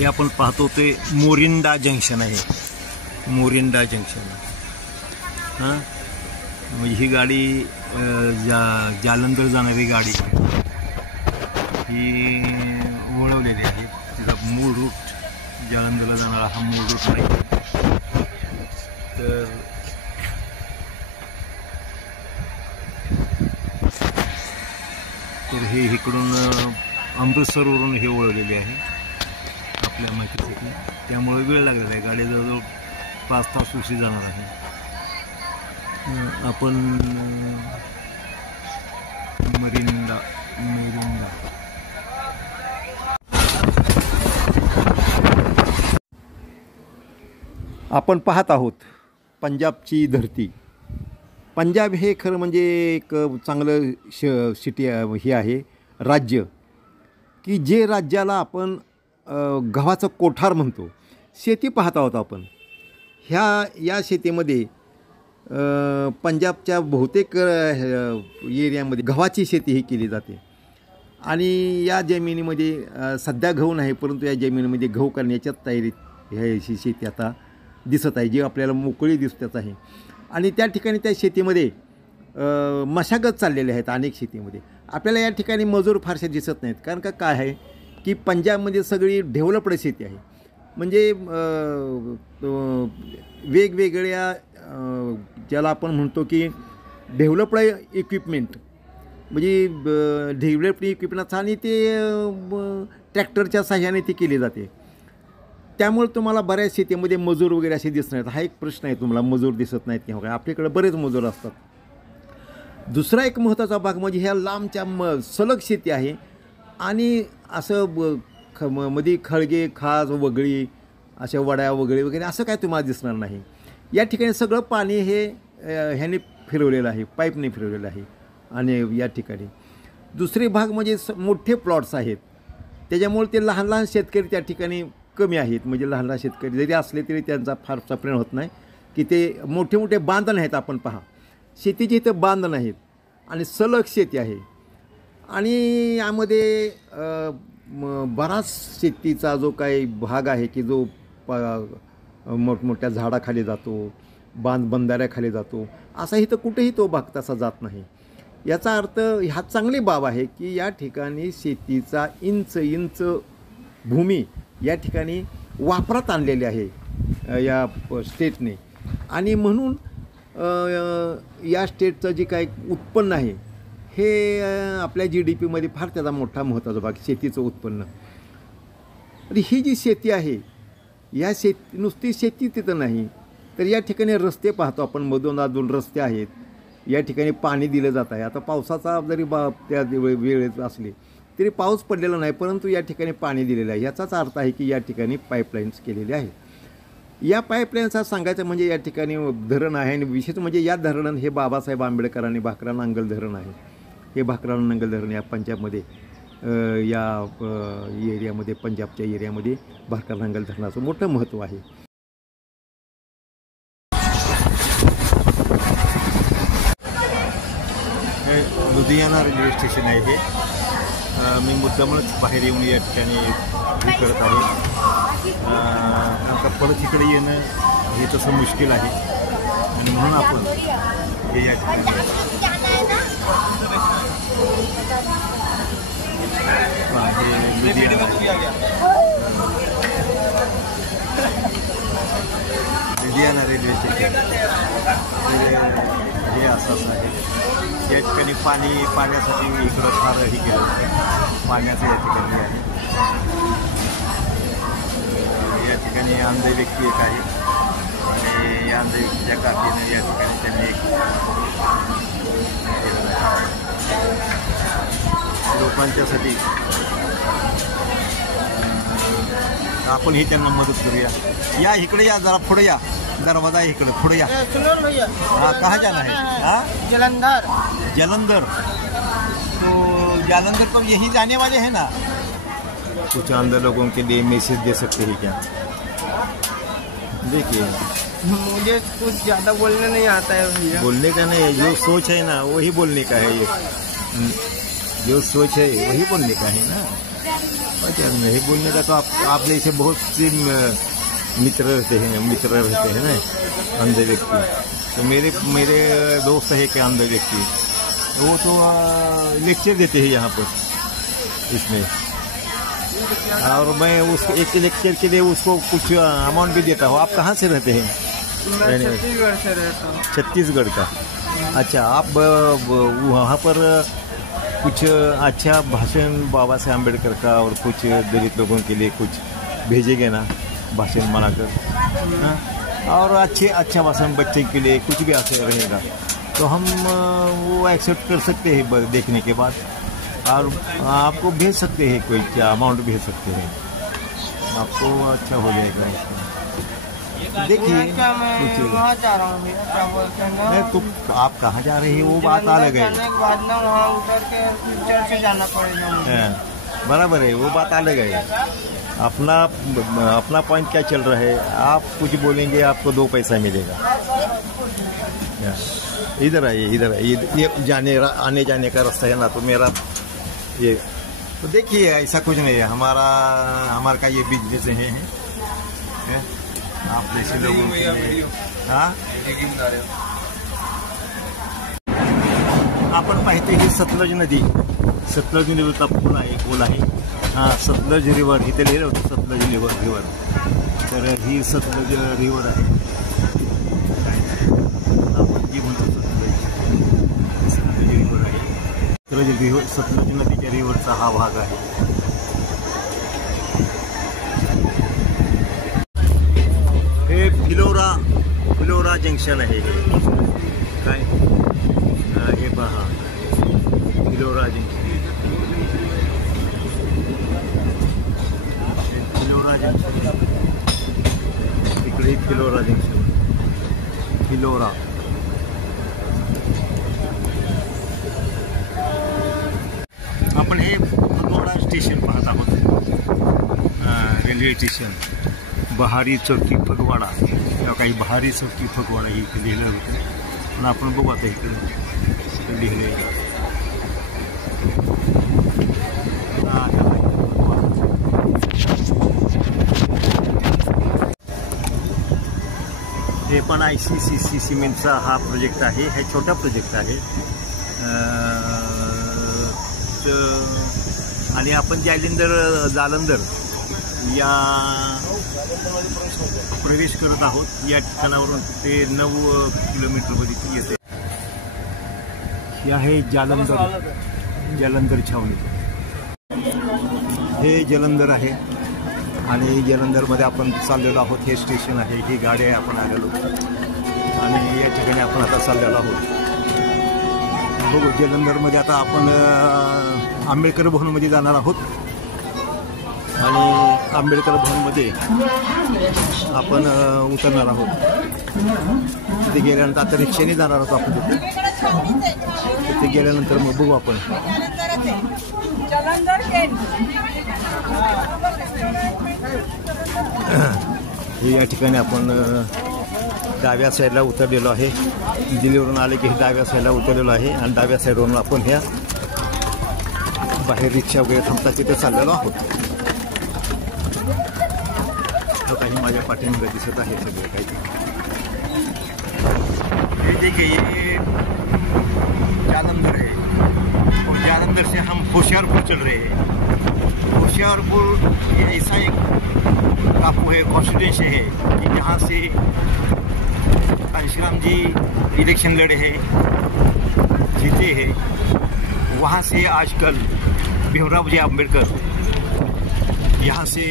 हे आपण पाहतो ते मोरिंडा जंक्शन आहे, मोरिंडा जंक्शन। हां, म्हणजे ही गाडी जालंधर जाणारी गाडी ही वळवलेली आहे। तिचा मूळ रूट जालंधरला जाणारा हा मूळ रूट नाही। तर हे इकडून अमृतसरवरून हे वळवलेले आहे आपल्या माहितीसाठी, त्यामुळे वेळ लागलेला आहे। गाडी जवळजवळ 5 तास उशीर जाणार आहे। आपण मोरिंडा आपण पाहत आहोत पंजाबची धरती। पंजाब हे खरं म्हणजे एक चांगलं सिटी हे आहे, राज्य की जे राज्याला आपण गव्हाचं कोठार म्हणतो। शेती पाहत आहोत आपण। या शेतीमध्ये पंजाबच्या बहुतेक एरियामध्ये गव्हाची शेती ही केली जाते आणि या जमिनीमध्ये सध्या गहू नाही, परंतु या जमिनीमध्ये गहू करण्याच्या तयारीत ह्याची शेती आता दिसत आहे, जी आपल्याला मोकळी दिसतच आहे। आणि त्या ठिकाणी त्या शेतीमध्ये मशागत चाललेल्या आहेत। अनेक शेतीमध्ये आपल्याला या ठिकाणी मजूर फारसे दिसत नाहीत, कारण का काय आहे की पंजाबमध्ये सगळी डेव्हलप्ड शेती आहे। म्हणजे वेगवेगळ्या ज्याला आपण म्हणतो की डेव्हलप्ड इक्विपमेंट, म्हणजे डेव्हलप्ड इक्विपमेंट आणि ते ट्रॅक्टरच्या साहाय्याने ती केली जाते। त्यामुळे तुम्हाला बऱ्याच शेतीमध्ये मजूर वगैरे असे दिसत नाहीत। हा एक प्रश्न आहे, तुम्हाला मजूर दिसत नाहीत किंवा काय, आपल्याकडे बरेच मजूर असतात। दुसरा एक महत्त्वाचा भाग म्हणजे ह्या लांबच्या सलग शेती आहे आणि असं मध्ये खळगे, खाज, वगळी, अशा वड्या वगैरे असं काय तुम्हाला दिसणार नाही। या ठिकाणी सगळं पाणी हे ह्याने फिरवलेलं आहे, पाईपने फिरवलेलं आहे। आणि या ठिकाणी दुसरे भाग म्हणजे मोठे प्लॉट्स आहेत, त्याच्यामुळे ते लहान लहान शेतकरी त्या ठिकाणी कमी आहेत। म्हणजे लहान लहान शेतकरी जरी असले तरी त्यांचा फारसा परिणाम होत नाही, की ते मोठे मोठे बांधण आहेत। आपण पहा, शेतीचे इथं बांधण आहेत आणि सलग शेती आहे आणि यामध्ये बराच शेतीचा जो काही भाग आहे की जो मोठमोठ्या झाडाखाली जातो, बंधाऱ्याखाली जातो, असा इथं कुठेही तो भाग तसा जात नाही। याचा अर्थ ह्या चांगली बाब आहे की या ठिकाणी शेतीचा इंच भूमी या ठिकाणी वापरात आणलेली आहे या स्टेटने। आणि म्हणून या स्टेटचं जे काही उत्पन्न आहे हे आपल्या GDPमध्ये फार त्याचा मोठा महत्त्वाचा भाग शेतीचं उत्पन्न। आणि ही जी शेती आहे, या नुसती शेती तिथं नाही, तर या ठिकाणी रस्ते पाहतो आपण, मधून रस्ते आहेत। या ठिकाणी पाणी दिलं जात आहे। आता पावसाचा जरी त्या वेळेत असले तरी पाऊस पडलेला नाही, परंतु या ठिकाणी पाणी दिलेलं आहे। याचाच अर्थ आहे की या ठिकाणी पाईपलाईन्स केलेले आहेत। या पाईपलाईन्सचा सांगायचं म्हणजे या ठिकाणी धरण आहे आणि विशेष म्हणजे या धरण हे बाबासाहेब आंबेडकरांनी भाकरा नांगल धरण आहे। हे भाकरा नांगल धरण या पंजाबमध्ये या एरियामध्ये, पंजाबच्या एरियामध्ये भाकरा नांगल धरणाचं मोठं महत्त्व आहे। लुधियाना रेल्वे स्टेशन आहे हे। मी मुद्दामच बाहेर येऊन या ठिकाणी हे करत आहे, कारण परत इकडे येणं हे तसं मुश्किल आहे आणि म्हणून आपण हे या ठिकाणी लुधियाना रेल्वे स्टेशन हे असं आहे। या ठिकाणी पाण्यासाठी इकडं फार हे केलं, पाण्याचं या ठिकाणी आहे। या ठिकाणी अंध व्यक्ती एक आहे आणि या अंध व्यक्तीच्या काठीनं या ठिकाणी त्यांनी लोकांच्यासाठी आपणही त्यांना मदत करूया। या इकडे या, जरा पुढे या, दरवाजा इकडे पुढे या। हाँ, कहाँ जाना है? हाँ, जलंधर। तो जालंधर तो यही जाने वाले हैं ना। कुछ अंदर लोगों के लिए मैसेज दे सकते हैं क्या? देखिए, मुझे कुछ ज़्यादा बोलना नहीं आता है भैया। बोलने का नहीं है, जो सोच है ना वही बोलने का है। ये जो सोच है वही बोलने का है ना। अच्छा, नहीं बोलने का तो आप जैसे बहुत से मित्र रहते हैं ना अंधे व्यक्ति। तो मेरे दोस्त है क्या अंधे व्यक्ति, वो तो लेक्चर देते हैं यहाँ पर इसमें, और मैं उस एक लेक्चर के लिए उसको कुछ अमाउंट भी देता हूँ। आप कहाँ से रहते हैं? मैं छत्तीसगढ़ से रहता हूँ। छत्तीसगढ़ का? अच्छा, आप वहाँ पर कुछ अच्छा भाषण बाबा साहेब अम्बेडकर का और कुछ दलित लोगों के लिए कुछ भेजेंगे ना, भाषण बनाकर? हाँ? और अच्छा भाषण बच्चे के लिए कुछ भी ऐसे रहेगा तो हम वो एक्सेप्ट कर सकते हैं देखने के बाद, और आपको भेज सकते हैं, कोई क्या अमाउंट भेज सकते हैं, आपको अच्छा हो जाएगा उसका। देखिए मैं वहाँ जा रहा हूँ भैया, क्या बोलते हैं ना, नहीं तो आप कहाँ जा रहे हैं वो बात अलग है। जाने के बाद ना वहाँ उतर के चर्च से जाना पड़ेगा मुझे। बराबर है, वो बात अलग है। अपना पॉइंट क्या चल रहा है, आप कुछ बोलेंगे आपको 2 पैसा मिलेगा। इधर आइए, ये आने जाने का रास्ता है ना, तो मेरा ये तो देखिए ऐसा कुछ नहीं है। हमारा का ये बिजनेस है? आप जैसे लोगों के लिए हाँ आपण पाहते ही सतलज नदीचा पूल आहे हाँ, सतलज रिवर इथे लिहिलं होतं, सतलज रिवर। तर ही सतलज रिवर आहे, आपण जी म्हणतो सतलज रिवर आहे। सतलज नदीच्या रिव्हरचा हा भाग आहे। हे फिलोरा जंक्शन आहे, हे काय हे पहा, फिलोरा जंक्शन। इकडे फिलोरा जंक्शन, फिलोरा। आपण हे फगवाडा स्टेशन पाहत आहोत, रेल्वे स्टेशन बहारी चौकी फगवाडा, किंवा काही बहारी चौकी फगवाडा हे इथे लिहिलं होतं। पण आपण बघू आता इकडे लिहिलं आहे। हे पण ICCC सिमेंटचा हा प्रोजेक्ट आहे, हे छोटा प्रोजेक्ट आहे। आणि आपण जालंधर या प्रवेश करत आहोत। या ठिकाणावरून ते 9 किलोमीटरमध्ये येते। हे आहे जालंधर छावणी, हे जालंधर आहे आणि जालंधरमध्ये आपण चाललेलो आहोत। हे स्टेशन आहे, ही गाडी आहे, आपण आलेलो आणि या ठिकाणी आपण आता चाललेलो आहोत। बघू जालंधरमध्ये आता आपण आंबेडकर भवनमध्ये जाणार आहोत आणि आंबेडकर भवनमध्ये आपण उतरणार आहोत। तिथे गेल्यानंतर आता रिक्षाने जाणार आहोत आपण तिथे गेल्यानंतर मग बघू आपण। या ठिकाणी आपण डाव्या साईडला उतरलेलो आहे, दिल्लीवरून आले की डाव्या साईडला उतरलेलो आहे आणि डाव्या साईडवरून आपण ह्या बाहेर रिक्षा वगैरे थांबतात तिथे चाललेलो आहोत। काही माझ्या पाठीमागे दिसत आहे सगळे काही। देखिए ये जालंधर है और जालंधर से हम होशियारपुर चल रहे हैं। होशियारपुर ये ऐसा एक टापू है, कॉन्स्टिट्यूंसी है कि जहाँ से घनश्याम जी इलेक्शन लड़े हैं, जीते हैं। वहाँ से आजकल भीमराव जी अम्बेडकर यहाँ से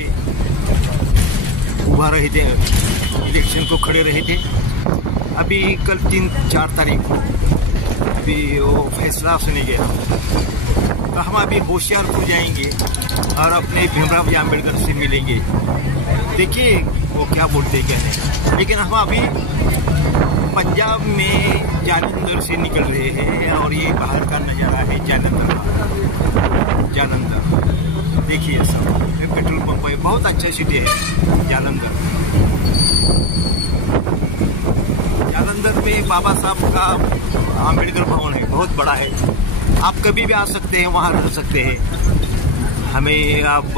उभा रहे थे, इलेक्शन को खड़े रहे थे। अभी कल 3-4 तारीख को अभी वो फैसला सुने गया, तो हम अभी होशियारपुर जाएंगे और अपने भीमराव जी अम्बेडकर से मिलेंगे। देखिए वो क्या बोलते क्या नहीं। लेकिन हम अभी पंजाब में जालंधर से निकल रहे हैं और ये बाहर का नज़ारा है जालंधर। देखिए सब पेट्रोल पंप है, बहुत अच्छा सिटी है जालंधर। जालंधर में बाबा साहब का अम्बेडकर भवन है, बहुत बड़ा है। आप कभी भी आ सकते हैं, वहाँ रह सकते हैं। हमें आप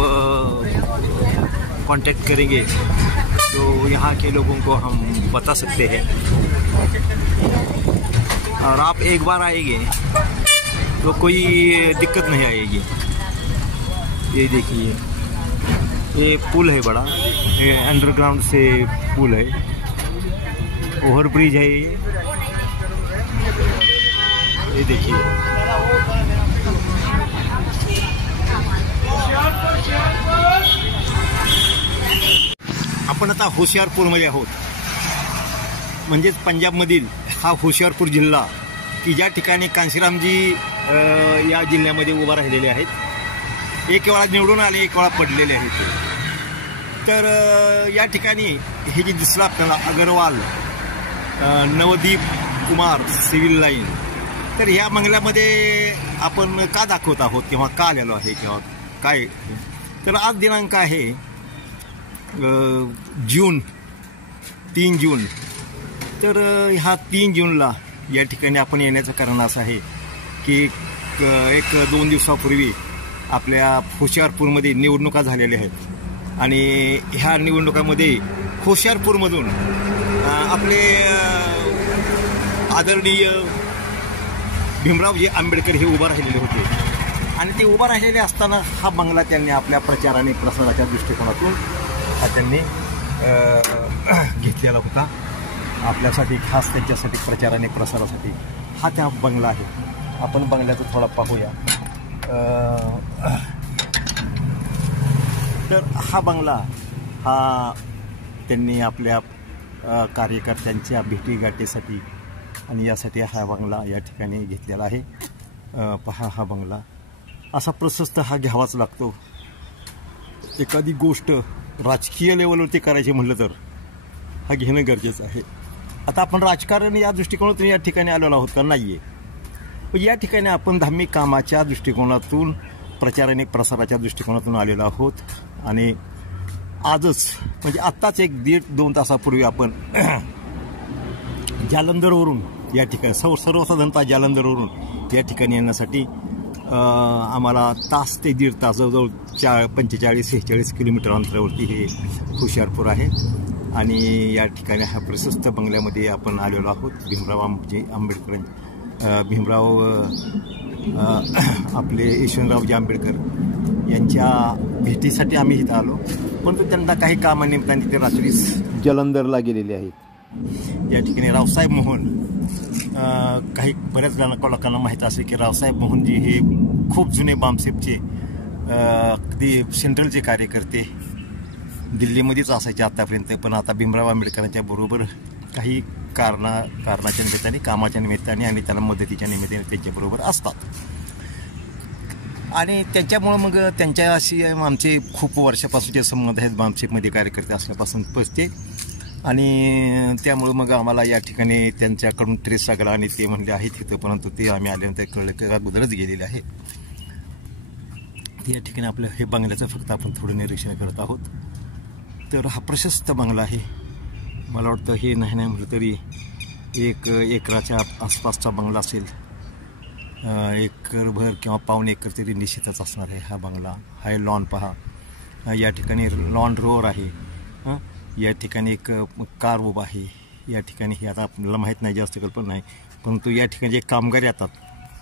कांटेक्ट करेंगे तो यहाँ के लोगों को हम बता सकते हैं। और आप एक बार आएंगे तो कोई दिक्कत नहीं आएगी। ये देखिए, ये पुल है बड़ा, ये अंडरग्राउंड से पुल है, ओवर ब्रिज है ये देखिए। आपण आता होशियारपूरमध्ये आहोत, म्हणजेच पंजाबमधील हा होशियारपूर जिल्हा की ज्या ठिकाणी कांशीरामजी या जिल्ह्यामध्ये उभा राहिलेले आहेत। एक वेळा निवडून आले, एक वेळा पडलेले आहेत। तर या ठिकाणी हे जे दिसलं आपल्याला अग्रवाल नवदीप कुमार सिव्हिल लाईन, तर ह्या बंगल्यामध्ये आपण का दाखवत आहोत किंवा का आलेलो आहे किंवा काय, तर आज दिनांक आहे 3 जून। तर ह्या 3 जूनला या ठिकाणी आपण येण्याचं कारण असं आहे की 1-2 दिवसापूर्वी आपल्या होशियारपूरमध्ये निवडणुका झालेल्या आहेत आणि ह्या निवडणुकामध्ये होशियारपूरमधून आपले आदरणीय भीमरावजी आंबेडकर हे उभा राहिलेले होते आणि ते उभा राहिलेले असताना हा बंगला त्यांनी आपल्या प्रचार आणि प्रसाराच्या दृष्टिकोनातून हा त्यांनी घेतलेला होता आपल्यासाठी, खास त्यांच्यासाठी प्रचार आणि प्रसारासाठी हा त्या बंगला आहे। आपण बंगल्याचं थोडा पाहूया। तर हा बंगला हा त्यांनी आपल्या कार्यकर्त्यांच्या भेटीगाठीसाठी आणि यासाठी हा बंगला या ठिकाणी घेतलेला आहे। पहा, हा बंगला असा प्रशस्त हा घ्यावाच लागतो। एखादी गोष्ट राजकीय लेवलवरती करायची म्हटलं तर हा घेणं गरजेचं आहे। आता आपण राजकारण या दृष्टिकोनातून या ठिकाणी आलेलो आहोत का? नाही आहे, पण या ठिकाणी आपण धार्मिक कामाच्या दृष्टिकोनातून, प्रचार आणि प्रसाराच्या दृष्टिकोनातून आलेलो आहोत। आणि आजच म्हणजे आत्ताच 1-1.5-2 तासापूर्वी आपण जालंधरवरून या ठिकाणी सर्वसाधारणतः जालंधरवरून या ठिकाणी येण्यासाठी आम्हाला तास ते 1.5 तास, जवळजवळ 45-46 किलोमीटर अंतरावरती हे होशियारपूर आहे। आणि या ठिकाणी हा प्रशस्त बंगल्यामध्ये आपण आलेलो आहोत। भीमराव आपले यशवंतरावजी आंबेडकर यांच्या भेटीसाठी आम्ही इथं आलो, परंतु त्यांना काही कामानिमित्ताने ते रात्रीच जालंधरला गेलेले आहेत। या ठिकाणी रावसाहेब मोहन, काही बऱ्याच लोकांना माहीत असेल की रावसाहेब मोहनजी हे खूप जुने बामसेपचे अगदी सेंट्रलचे कार्यकर्ते, दिल्लीमध्येच असायचे आतापर्यंत, पण आता भीमराव आंबेडकरांच्या बरोबर काही कारणाच्या निमित्ताने, कामाच्या निमित्ताने आणि त्याला मदतीच्या निमित्ताने त्यांच्याबरोबर असतात। आणि त्यांच्यामुळं मग त्यांच्याशी आमचे खूप वर्षापासूनचे संबंध आहेत, बामसेपमध्ये कार्यकर्ते असल्यापासून पसते। आणि त्यामुळं मग आम्हाला या ठिकाणी त्यांच्याकडून ट्रेस लागला आणि ते म्हणले आहेत तिथं, परंतु ते आम्ही आल्यानंतर कळलं की अगोदरच गेलेले आहे। या ठिकाणी आपलं हे बंगल्याचं फक्त आपण थोडं निरीक्षण करत आहोत। तर हा प्रशस्त बंगला आहे, मला वाटतं हे नाही म्हटलं तरी 1 एकराच्या आसपासचा बंगला असेल, 1 एकरभर किंवा 1.25 एकर तरी निश्चितच असणार आहे हा बंगला। हा लॉन पहा, या ठिकाणी लॉन रोवर आहे, या ठिकाणी एक कार उभा आहे, या ठिकाणी हे आता आपल्याला माहीत नाही, जास्त कल्पना नाही, परंतु या ठिकाणी जे कामगार येतात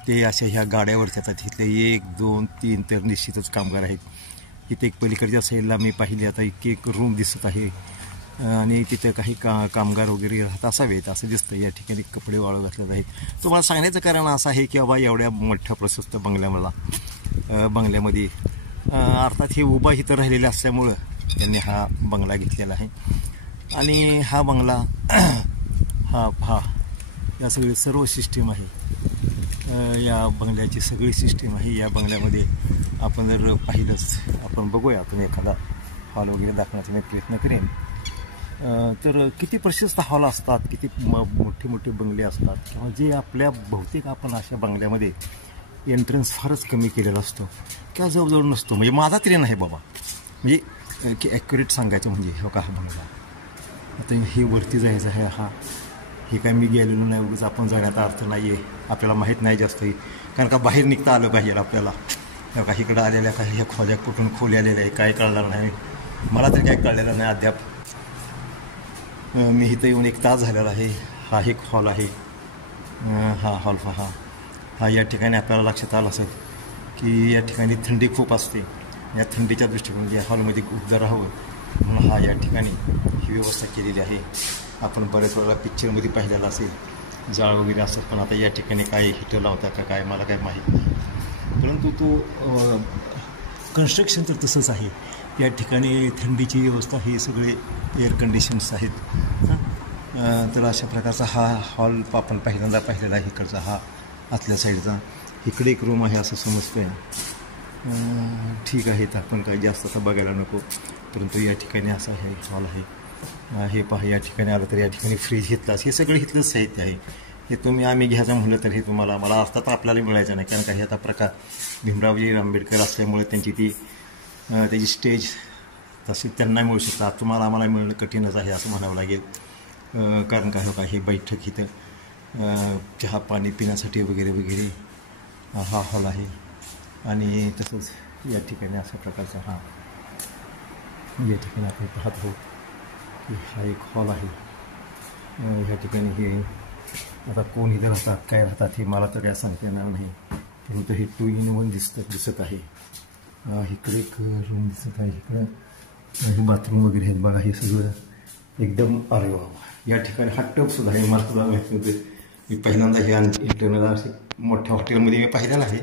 ते अशा ह्या गाड्यावरती येतात। इथले 1, 2, 3 तर निश्चितच कामगार आहेत। इथे एक पलीकडच्या साईडला मी पाहिली आता एक रूम दिसत आहे आणि तिथे काही कामगार वगैरे राहत असावेत असं दिसतं। या ठिकाणी कपडे वाळू घातलेले आहेत। तुम्हाला सांगण्याचं कारण असं आहे की बाबा एवढ्या मोठ्या प्रशस्त बंगल्यामध्ये अर्थात हे उभा इथं राहिलेले असल्यामुळं त्यांनी हा बंगला घेतलेला आहे। आणि हा बंगला हा या सगळी सर्व सिस्टीम आहे, या बंगल्याची सगळी सिस्टीम आहे। या बंगल्यामध्ये आपण जर पाहिलंच, आपण बघूया, तुम्ही एखादा हॉल वगैरे दाखवण्याचा मी प्रयत्न करेन, तर किती प्रशस्त हॉल असतात, किती मोठे मोठे बंगले असतात, किंवा जे आपल्या बहुतेक आपण अशा बंगल्यामध्ये एंट्रन्स फारच कमी केलेला असतो किंवा जवळजवळ नसतो, म्हणजे माझा तरी नाही बाबा, म्हणजे की ॲक्युरेट सांगायचं म्हणजे हो का हा बंगला। आता हे वरती जायचं आहे, हे काय मी गेलेलो नाही, उगाच आपण जाण्याचा अर्थ नाही आहे, आपल्याला माहीत नाही जास्त, कारण का बाहेर निघता आलं पाहिजे आपल्याला। तेव्हा काही इकडं आलेल्या काही ह्या खोल्या कुठून खोली आलेल्या आहे काय कळणार नाही. मला तरी काही कळलेलं नाही अद्याप. मी इथं येऊन 1 तास झालेला आहे. हा एक हॉल आहे. हा हॉल हा या ठिकाणी आपल्याला लक्षात आलं असेल की या ठिकाणी थंडी खूप असते. या थंडीच्या दृष्टिकोनात या हॉलमध्ये खूप जर राहावं म्हणून हा या ठिकाणी ही व्यवस्था केलेली आहे. आपण बऱ्याच वेळेला पिक्चरमध्ये पाहिलेलं असेल जाळ वगैरे असत, पण आता या ठिकाणी काय हिटर लावतात का काय मला काय माहीत नाही. परंतु तो कन्स्ट्रक्शन तर तसंच आहे. या ठिकाणी थंडीची व्यवस्था हे सगळे एअर कंडिशन्स आहेत. तर अशा प्रकारचा हा हॉल आपण पहिल्यांदा पाहिलेला आहे. इकडचा हा आतल्या साईडचा. इकडे एक रूम आहे असं समजतोय. ठीक आहे, तर आपण काही जास्त आता बघायला नको. परंतु या ठिकाणी असा आहे हॉल आहे. हे पहा, या ठिकाणी आलं तर या ठिकाणी फ्रीज घेतलास. हे सगळं इथलंच साहित्य आहे. हे आम्ही घ्यायचं म्हटलं तर हे मला अर्थात आपल्याला मिळायचं नाही, कारण काही आता प्रकार भीमरावजी आंबेडकर असल्यामुळे त्याची स्टेज तशी त्यांना मिळू शकतात. आम्हाला मिळणं कठीणच आहे असं म्हणावं लागेल. कारण काय हो का हे बैठक इथं चहा पाणी पिण्यासाठी वगैरे वगैरे हा हॉल आहे. आणि तसंच या ठिकाणी अशा प्रकारचा या ठिकाणी आपण पाहत आहोत की हा एक हॉल आहे. ह्या ठिकाणी हे आता कोण इथं राहतात काय राहतात हे मला तर काय सांगता येणार नाही. परंतु हे 2 in 1 दिसत आहे. इकडे एक रूम दिसत आहे. इकडं बाथरूम वगैरे आहेत बघा. हे सगळं एकदम अरे बाबा. या ठिकाणी हा टबसुद्धा आहे. मला सुद्धा माहिती नव्हतं. मी पहिल्यांदा हे इंटरनल असे मोठ्या हॉटेलमध्ये मी पाहिलेला आहे,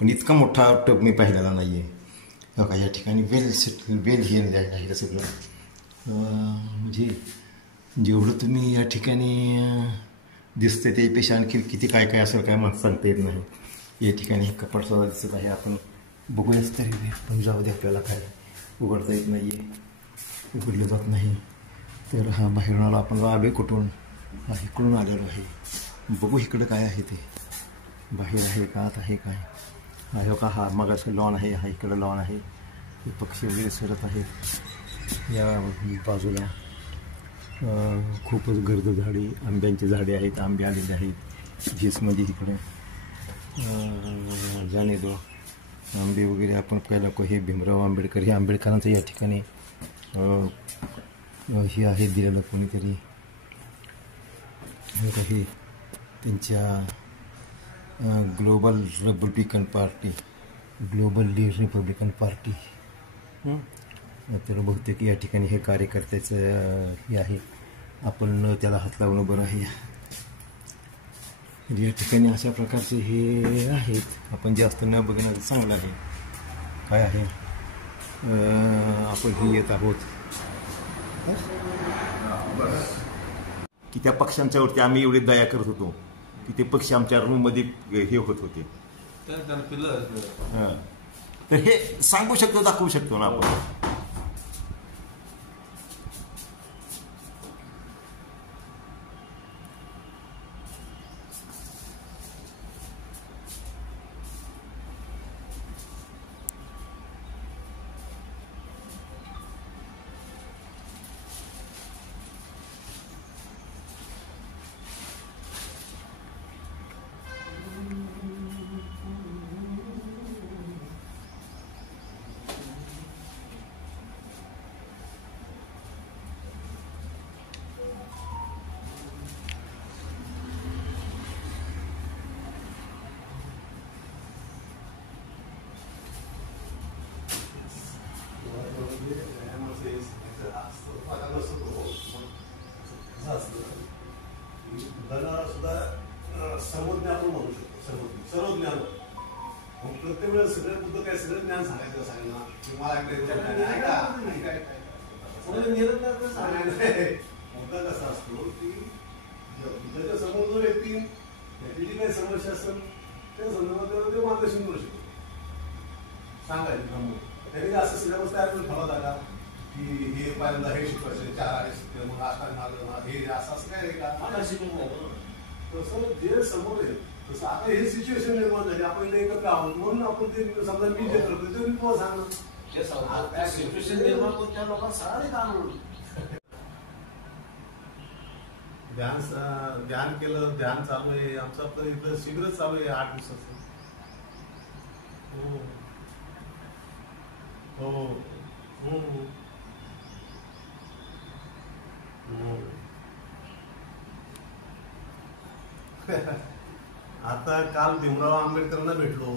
पण इतका मोठा टब मी पाहिलेला नाही आहे. बघा या ठिकाणी वेल हे आहे सगळं. म्हणजे जेवढं तुम्ही या ठिकाणी दिसतं त्यापेक्षा आणखी किती काय काय असेल काय मला सांगता येत नाही. या ठिकाणी हे कपाटसुद्धा दिसत आहे. आपण बघूयाच तरी, पण जाऊ दे, आपल्याला काय उघडता येत नाही आहे, उघडलं जात नाही. तर हा बाहेरून आला. आपण आलो कुठून? इकडून आलेलो आहे. बघू इकडं काय आहे ते. बाहेर आहे का आत आहे काय? हो का, हा मग असं लॉन आहे. हा इकडं लॉन आहे. हे पक्षी वगैरे सरत आहेत या बाजूला. खूपच गर्द झाडी, आंब्यांची झाडे आहेत. आंबे आलेले आहेत झेसमध्ये इकडे. जाणे दो आंबे वगैरे आपण काय नको. हे भीमराव आंबेडकर, हे आंबेडकरांचं या ठिकाणी हे आहे दिलेलं कोणीतरी. हे त्यांच्या ग्लोबल रिपब्लिकन पार्टी तर बहुतेक या ठिकाणी हे कार्यकर्त्याचं हे आहे. आपण त्याला हात लावणं बरं आहे. या ठिकाणी अशा प्रकारचे हे आहेत. आपण जास्त न बघणं चांगलं आहे. काय आहे, आपण हे येत आहोत की त्या पक्ष्यांच्यावरती आम्ही एवढी दया करत होतो की ते पक्षी आमच्या रूममध्ये हे होत होते. तर हे सांगू शकतो, दाखवू शकतो ना आपण. सर्वज्ञ आपण म्हणू शकतो. सर्वज्ञान प्रत्येक वेळेस सगळं बुद्ध काय सगळं ज्ञान सांगायचं सांगितलं मुद्दा कसा असतो की बुद्धाच्या समोर जो व्यक्ती त्याची जी काही समस्या असेल त्या संदर्भात ते मार्गदर्शन करू शकतो. सांगायचं त्यांनी असं सिलेबस तयार करून ठेवला जागा की हे पहिल्यांदा हे शिकवायचे 4 आणि शिकले मग हे असं काय का शिकवून तसं जे समोर आहे तसं आता हे सिच्युएशन निर्माण झाली. आपण एकत्र आहोत म्हणून आपण ते समजा मी जे करतो ते मी तुम्हाला सांगणार सिच्युएशन निर्माण करून त्या लोकांना सगळ्यांनी जाणवलं. ध्यान केलं, ध्यान चालू आहे. आमचं आपलं इथं शिबिरच चालू आहे 8 दिवसाचं. हो हो. आता काल भीमराव आंबेडकरांना भेटलो.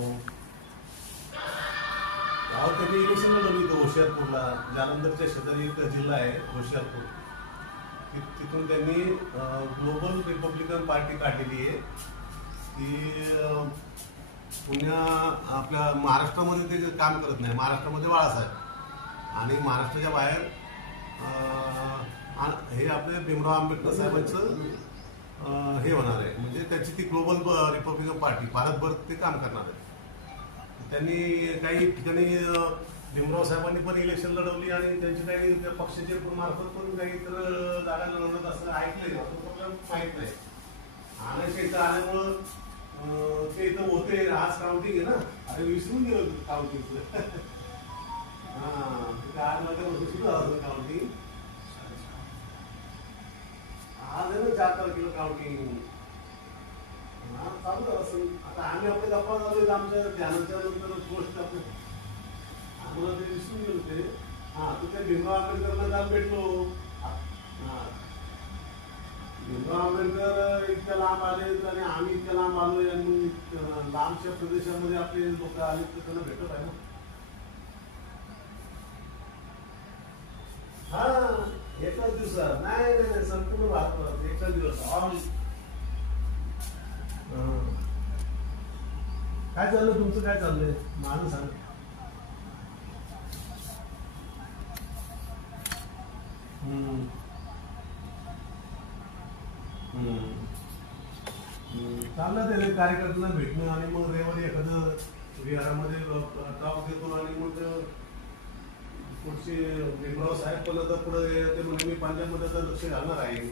त्यांनी इलेक्शन लढवली होतं होशियारपूरला. जालंधरच्या शेजारी एक जिल्हा आहे होशियारपूर. तिथून त्यांनी ग्लोबल रिपब्लिकन पार्टी काढलेली आहे. ती आपल्या महाराष्ट्रामध्ये ते काम करत नाही. महाराष्ट्रामध्ये बाळासाहेब आणि महाराष्ट्राच्या बाहेर हे आपले भीमराव आंबेडकर साहेबांचं हे होणार आहे. म्हणजे त्याची ती ग्लोबल रिपब्लिकन पार्टी भारतभर ते काम करणार आहे. त्यांनी काही ठिकाणी भीमराव साहेबांनी पण इलेक्शन लढवली आणि त्यांची काही त्या पक्षाचे मार्फत पण काही इतर जागा लढवत असं ऐकलंय. माहित नाही. आणायच्या इथं आल्यामुळं ते इथं होते. आज काउंटिंग आहे ना. अरे विसरून गेलो काउंटिंगचं. आज माझ्या सुरू झालं काउंटिंग. आज आहे ना 4 तारखेला काउंटिंग. चालू असं. आता आम्ही आपल्या गप्पा चालू आमच्या ध्यानाच्या नंतर गोष्ट आम्हाला ते विसरून गेलो ते. तू त्या भीमराव आंबेडकरला जाऊन भेटलो. भीमराव आंबेडकर इतक्या लांब आले आणि आम्ही इतक्या लांब आलोय आणि लांबच्या प्रदेशामध्ये आपले लोक आले तर त्यांना भेटत आहे ना. एकाच दिवसात नाही संपूर्ण भारत एकाच दिवस. काय चाललंय तुमचं? काय चाललंय माझं सांग. चाललं ते कार्यकर्त्यांना भेटणं आणि मग रविवारी एखादं विहारामध्ये टॉक देतो आणि मग पुढचे भीमराव साहेब पण आता पुढे ते म्हणजे मी पंजाबमध्ये आता लक्ष घालणार आहे.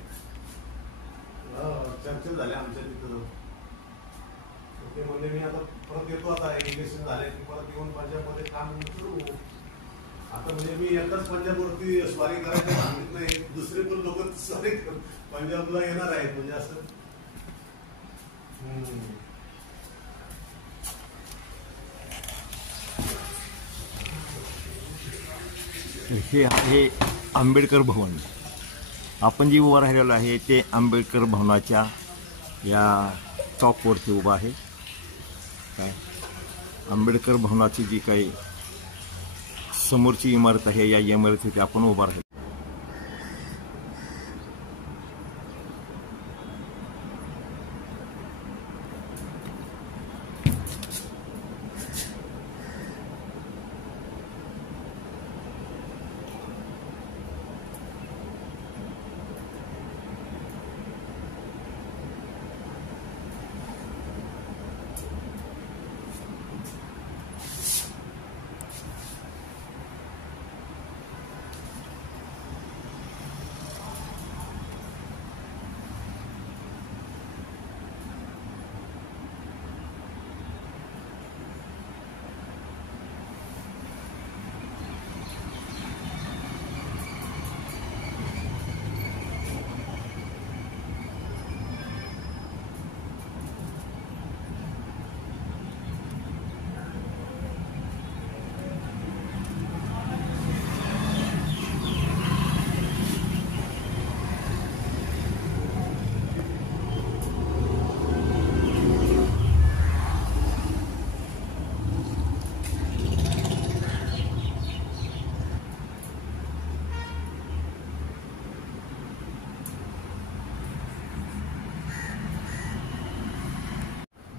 चर्चा झाल्या आमच्या तिथं. ते म्हणजे मी आता परत येतो. आता इलेक्शन झाले की परत येऊन पंजाबमध्ये काम करू. आता म्हणजे मी एकाच पंजाबवरती स्वारी करायचं सांगितलं नाही. दुसरे पण लोक स्वारी पंजाबला येणार आहेत म्हणजे असं. हे आहे आंबेडकर भवन. आपण जी उभं राहिलेलो आहे ते आंबेडकर भवनाच्या या चौकवरती उभं आहे. काय आंबेडकर भवनाची जी काही समोरची इमारत आहे या इमारतीत आपण उभा राहिलो.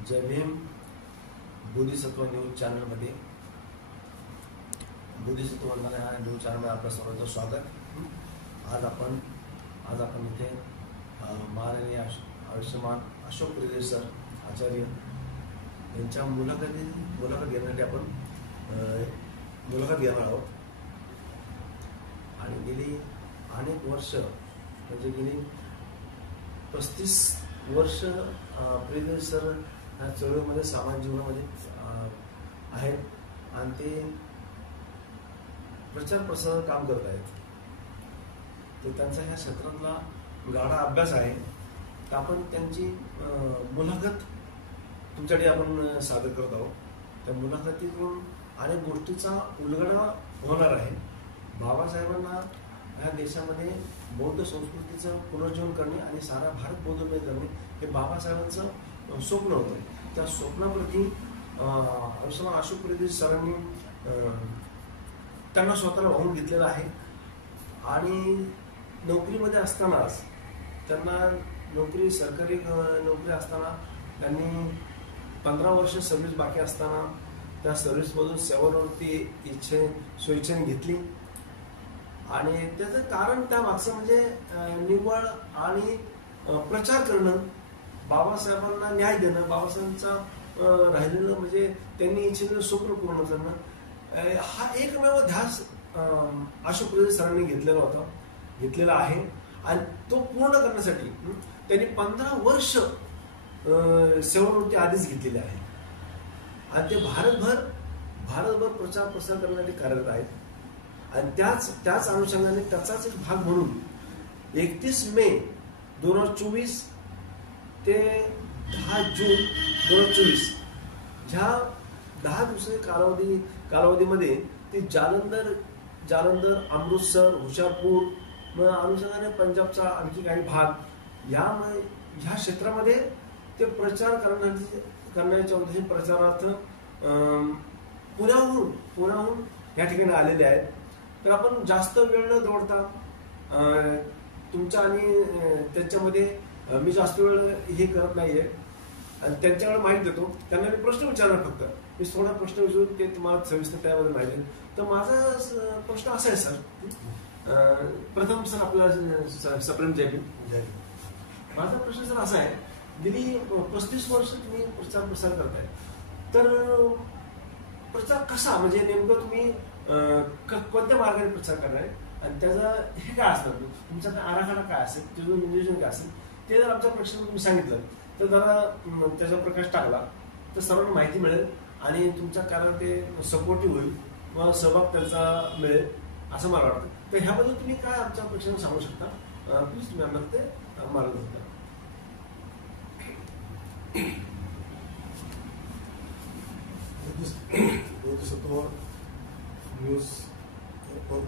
जय भीम. बोधिसत्व न्यूज चॅनलमध्ये बोधिसत्व वंदना या न्यूज चॅनलमध्ये आपलं सर्वांचं स्वागत. आज आपण इथे माननीय आयुष्यमान अशोक प्रियदर्शी सर आचार्य यांच्या मुलाखत घेण्यासाठी आपण मुलाखत घेणार आहोत. आणि गेली अनेक वर्ष म्हणजे गेली 35 वर्ष प्रियदर्शी सर ह्या चळवळीमध्ये सामाजिक जीवनामध्ये आहेत आणि ते प्रचार प्रसार काम करत आहेत. तर त्यांचा ह्या क्षेत्रातला गाढा अभ्यास आहे. तर आपण त्यांची मुलाखत तुमच्याकडे आपण सादर करत आहोत. त्या मुलाखतीतून अनेक गोष्टीचा उलगडा होणार आहे. बाबासाहेबांना ह्या देशामध्ये बौद्ध संस्कृतीचं पुनर्जीवन करणे आणि सारा भारत बौद्धमय करणे हे बाबासाहेबांचं स्वप्न होतं. त्या स्वप्नाप्रती आयुष्यमान अशोक प्रियदर्शी सरांनी त्यांना स्वतःला वाहून घेतलेलं आहे. आणि नोकरीमध्ये असतानाच त्यांना सरकारी नोकरी असताना त्यांनी 15 वर्ष सर्व्हिस बाकी असताना त्या सर्व्हिसमधून सेवानिवृत्ती स्वेच्छेने घेतली. आणि त्याचं कारण त्या मागचं म्हणजे निव्वळ आणि प्रचार करणं, बाबासाहेबांना न्याय देणं, बाबासाहेबांचा राहिलेलं म्हणजे त्यांनी इच्छिलेलं स्वप्न पूर्ण करणं, हा एकमेव ध्यास अशोक प्रियदर्शी सरांनी घेतलेला आहे. आणि तो पूर्ण करण्यासाठी त्यांनी 15 वर्ष सेवानिवृत्ती आधीच घेतलेली आहे. आणि ते भारतभर प्रचार प्रसार करण्यासाठी कार्यरत आहेत. आणि त्याच अनुषंगाने त्याचाच एक भाग म्हणून 31 मे 2024 ते 10 जून 2024 ह्या 10 दिवसाच्या कालावधीमध्ये ते जालंधर, अमृतसर, हुशारपूर अनुषंगाने पंजाबचा आणखी काही भाग ह्या क्षेत्रामध्ये ते प्रचार करण्याच्या उद्देशाने प्रचारार्थ पुण्याहून या ठिकाणी आलेले आहेत. तर आपण जास्त वेळ न दौडता तुमच्या आणि त्यांच्यामध्ये मी जास्त वेळ हे करत नाहीये आणि त्यांच्याकडे माहिती देतो. त्यांना मी प्रश्न विचारणार, फक्त मी थोडा प्रश्न विचारून ते तुम्हाला सविस्तर त्याबद्दल माहिती. तर माझा प्रश्न असा आहे सर, प्रथम सर आपल्याला सप्रेम जय भीम. माझा प्रश्न सर असा आहे, गेली 35 वर्ष तुम्ही प्रसार करताय, तर प्रचार कसा, म्हणजे नेमकं तुम्ही कोणत्या मार्गाने प्रचार करणार आणि त्याचं हे काय असणार, तुमचा आराखडा काय असेल, त्याचं नियोजन काय असेल, ते जर आमच्या प्रेक्षकांना तुम्ही सांगितलं तर जरा त्याचा प्रकाश टाकला तर सर्वांना माहिती मिळेल आणि तुमच्या कार्याला ते सपोर्टिव्ह होईल व सहभाग त्यांचा मिळेल असं मला वाटतं. तर ह्याबद्दल तुम्ही काय आमच्या प्रेक्षकांना सांगू शकता, प्लीज तुम्ही आम्हाला ते मार्गदर्शन करा.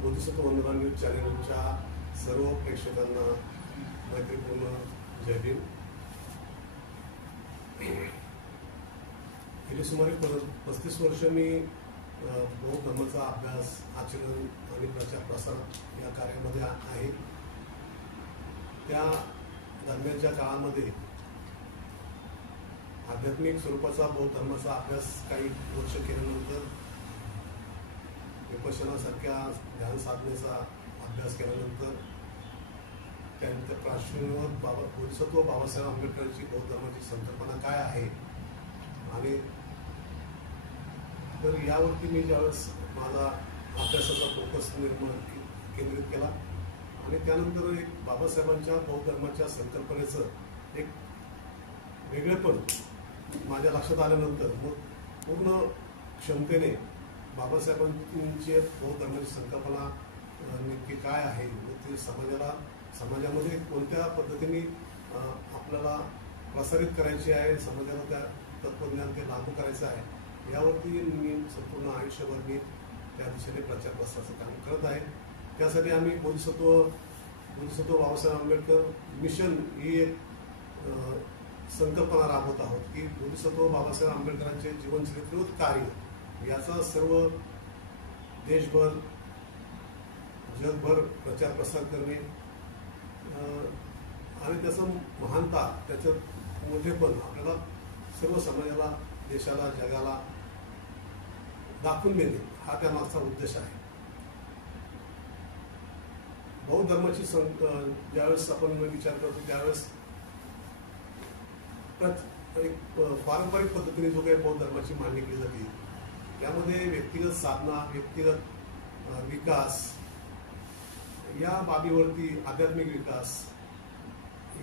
बोधिसत्व वंदना न्यूज चॅनेलच्या सर्व प्रेक्षकांना मैत्रीपूर्ण जय भीम. गेली सुमारे 35 वर्ष मी बौद्ध धर्माचा अभ्यास, आचरण आणि प्रचार प्रसार या कार्यामध्ये आहे. त्या दरम्यानच्या काळामध्ये आध्यात्मिक स्वरूपाचा बौद्ध धर्माचा अभ्यास काही वर्ष केल्यानंतर विपश्यनासारख्या ध्यान साधनेचा अभ्यास केल्यानंतर त्यानंतर पार्श्वभूमीवर बोधिसत्व बाबासाहेब आंबेडकरांची बौद्ध धर्माची संकल्पना काय आहे आणि तर यावरती मी ज्यावेळेस माझा अभ्यासाचा फोकस केंद्रित केला आणि त्यानंतर एक बाबासाहेबांच्या बौद्ध धर्माच्या संकल्पनेचं एक वेगळेपण माझ्या लक्षात आल्यानंतर मग पूर्ण क्षमतेने बाबासाहेबांची बौद्ध धर्माची संकल्पना नेमकी काय आहे, ती समाजामध्ये कोणत्या पद्धतीने आपल्याला प्रसारित करायची आहे, समाजाला त्या तत्वज्ञान ते लागू करायचं आहे, यावरती मी संपूर्ण आयुष्यभर मी त्या दिशेने प्रचार प्रसाराचं काम करत आहे. त्यासाठी आम्ही बोधिसत्व बाबासाहेब आंबेडकर मिशन ही एक संकल्पना राबवत आहोत की बोधिसत्व बाबासाहेब आंबेडकरांचे जीवनचरित्र कार्य याचा सर्व देशभर जगभर प्रचार प्रसार करणे आणि त्याचं महानता, त्याचं मोठेपण आपल्याला सर्व समाजाला, देशाला, जगाला दाखवून देणे हा त्यामागचा उद्देश आहे. बौद्ध धर्माची ज्यावेळेस आपण विचार करतो त्यावेळेस एक पारंपरिक पद्धतीने जो काही बौद्ध धर्माची मांडणी केली जाते यामध्ये व्यक्तिगत साधना, व्यक्तिगत विकास या बाबीवरती, आध्यात्मिक विकास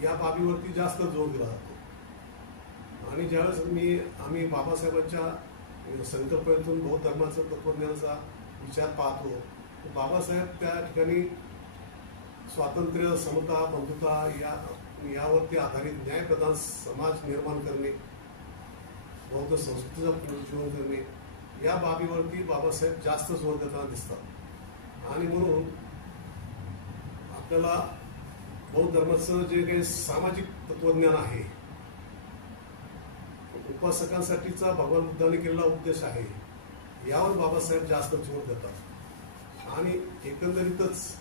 या बाबीवरती जास्त जोर दिला जातो. आणि ज्यावेळेस आम्ही बाबासाहेबांच्या संकल्पनेतून बौद्ध धर्माचं तत्वज्ञानाचा विचार पाहतो, बाबासाहेब त्या ठिकाणी स्वातंत्र्य, समता, बंधुता यावरती आधारित न्यायप्रधान समाज निर्माण करणे, बौद्ध संस्कृतीचं पुनर्जीवन करणे या बाबीवरती बाबासाहेब जास्त जोर देताना दिसतात. आणि म्हणून आपल्याला बौद्ध धर्माचं जे काही सामाजिक तत्वज्ञान आहे, उपासकांसाठीचा भगवान बुद्धाने केलेला उपदेश आहे, यावर बाबासाहेब जास्त जोर देतात. आणि एकंदरीतच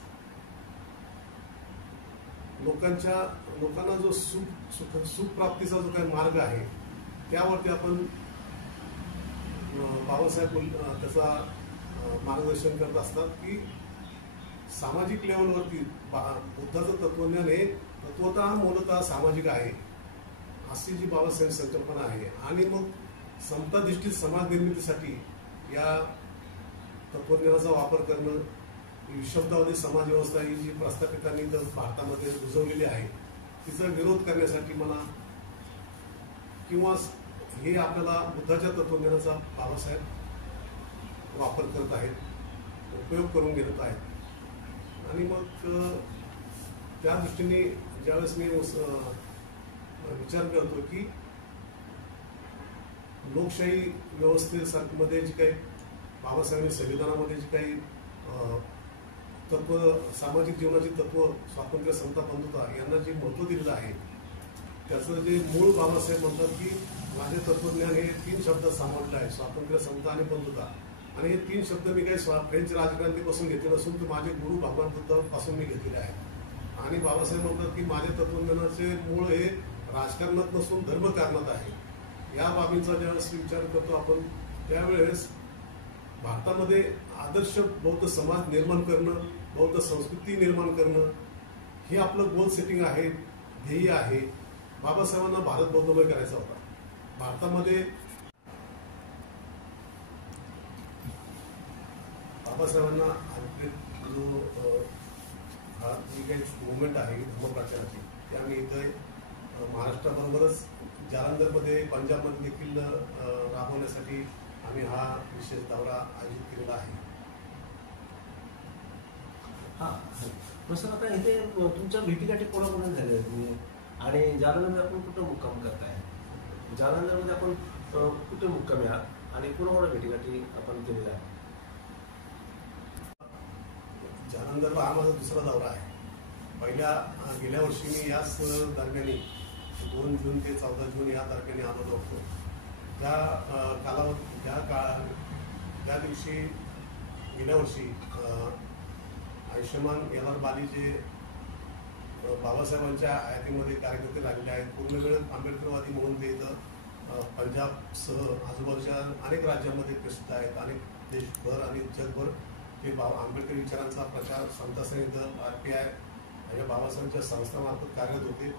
लोकांना जो सुखप्राप्तीचा जो काही मार्ग आहे त्यावरती आपण बाबासाहेब त्याचा मार्गदर्शन करत असतात की सामाजिक लेवलवरती बुद्धाचं तत्वज्ञान हे तत्वतः मूलतः सामाजिक आहे, अशी जी बाबासाहेब संकल्पना आहे. आणि मग समताधिष्ठित समाज निर्मितीसाठी या तत्वज्ञानाचा वापर करणं, विषमतावादी समाज व्यवस्था ही जी प्रस्थापितांनी भारतामध्ये रुजवलेली आहे तिचा विरोध करण्यासाठी म्हणा किंवा हे आपल्याला बुद्धाच्या तत्वज्ञानाचा बाबासाहेब वापर करत आहेत, उपयोग करून घेत आहेत. आणि मग त्या दृष्टीने ज्यावेळेस मी विचार करतो की लोकशाही व्यवस्थेमध्ये जी काही बाबासाहेबांनी संविधानामध्ये जी काही तत्व, सामाजिक जीवनाची तत्व, स्वातंत्र्य, समता, बंधुता यांना जे महत्व दिलेलं आहे त्याचं जे मूळ बाबासाहेब म्हणतात की माझे तत्वज्ञान हे 3 शब्दात सामावलेलं आहे, स्वातंत्र्य, समता आणि बंधुता. आणि हे 3 शब्द मी काही फ्रेंच राजक्रांतीपासून घेतले नसून ते माझे गुरु भगवान बुद्धापासून मी घेतलेले आहेत. आणि बाबासाहेब म्हणतात की माझ्या तत्वज्ञानाचे मूळ हे राजकारणात नसून धर्मकारणात आहे. या बाबींचा ज्यावेळेस विचार करतो आपण त्यावेळेस भारतामध्ये आदर्श बौद्ध समाज निर्माण करणं, बौद्ध संस्कृती निर्माण करणं हे आपलं गोल सेटिंग आहे, ध्येय आहे. बाबासाहेबांना भारत बौद्धमय करायचा होता. भारतामध्ये बाबासाहेबांना जो हा जी काही मुवमेंट आहे धर्मप्रचाराची ती आम्ही इथं महाराष्ट्राबरोबरच जालंधरमध्ये, पंजाबमध्ये देखील राबवण्यासाठी आम्ही हा विशेष दौरा आयोजित केलेला आहे. हा सर, आता इथे तुमच्या भेटीगाठी कोणाकोणा झाल्या आहेत तुम्ही आणि जालंधरमध्ये आपण कुठं मुक्काम करताय? जालंधरमध्ये आपण कुठे मुक्कामी आहात आणि कोणाकोणा भेटीगाठी आपण केलेल्या आहेत? जालंधरला हा माझा दुसरा दौरा आहे. गेल्या वर्षी मी याच दरम्यानी 2 जून ते 14 जून या दरम्यानी आलेलो होतो. त्या दिवशी गेल्या वर्षी आयुष्यमान एल.आर. बाली जे बाबासाहेबांच्या हयातीमध्ये कार्यकर्ते लागले आहेत, पूर्ण वेळ आंबेडकरवादी म्हणून ते इथं पंजाबसह आजूबाजूच्या अनेक राज्यांमध्ये प्रसिद्ध आहेत. अनेक देशभर आणि जगभर ते आंबेडकर विचारांचा प्रचार समता सैनिक, RPI या बाबासाहेबांच्या संस्थामार्फत कार्यरत होते.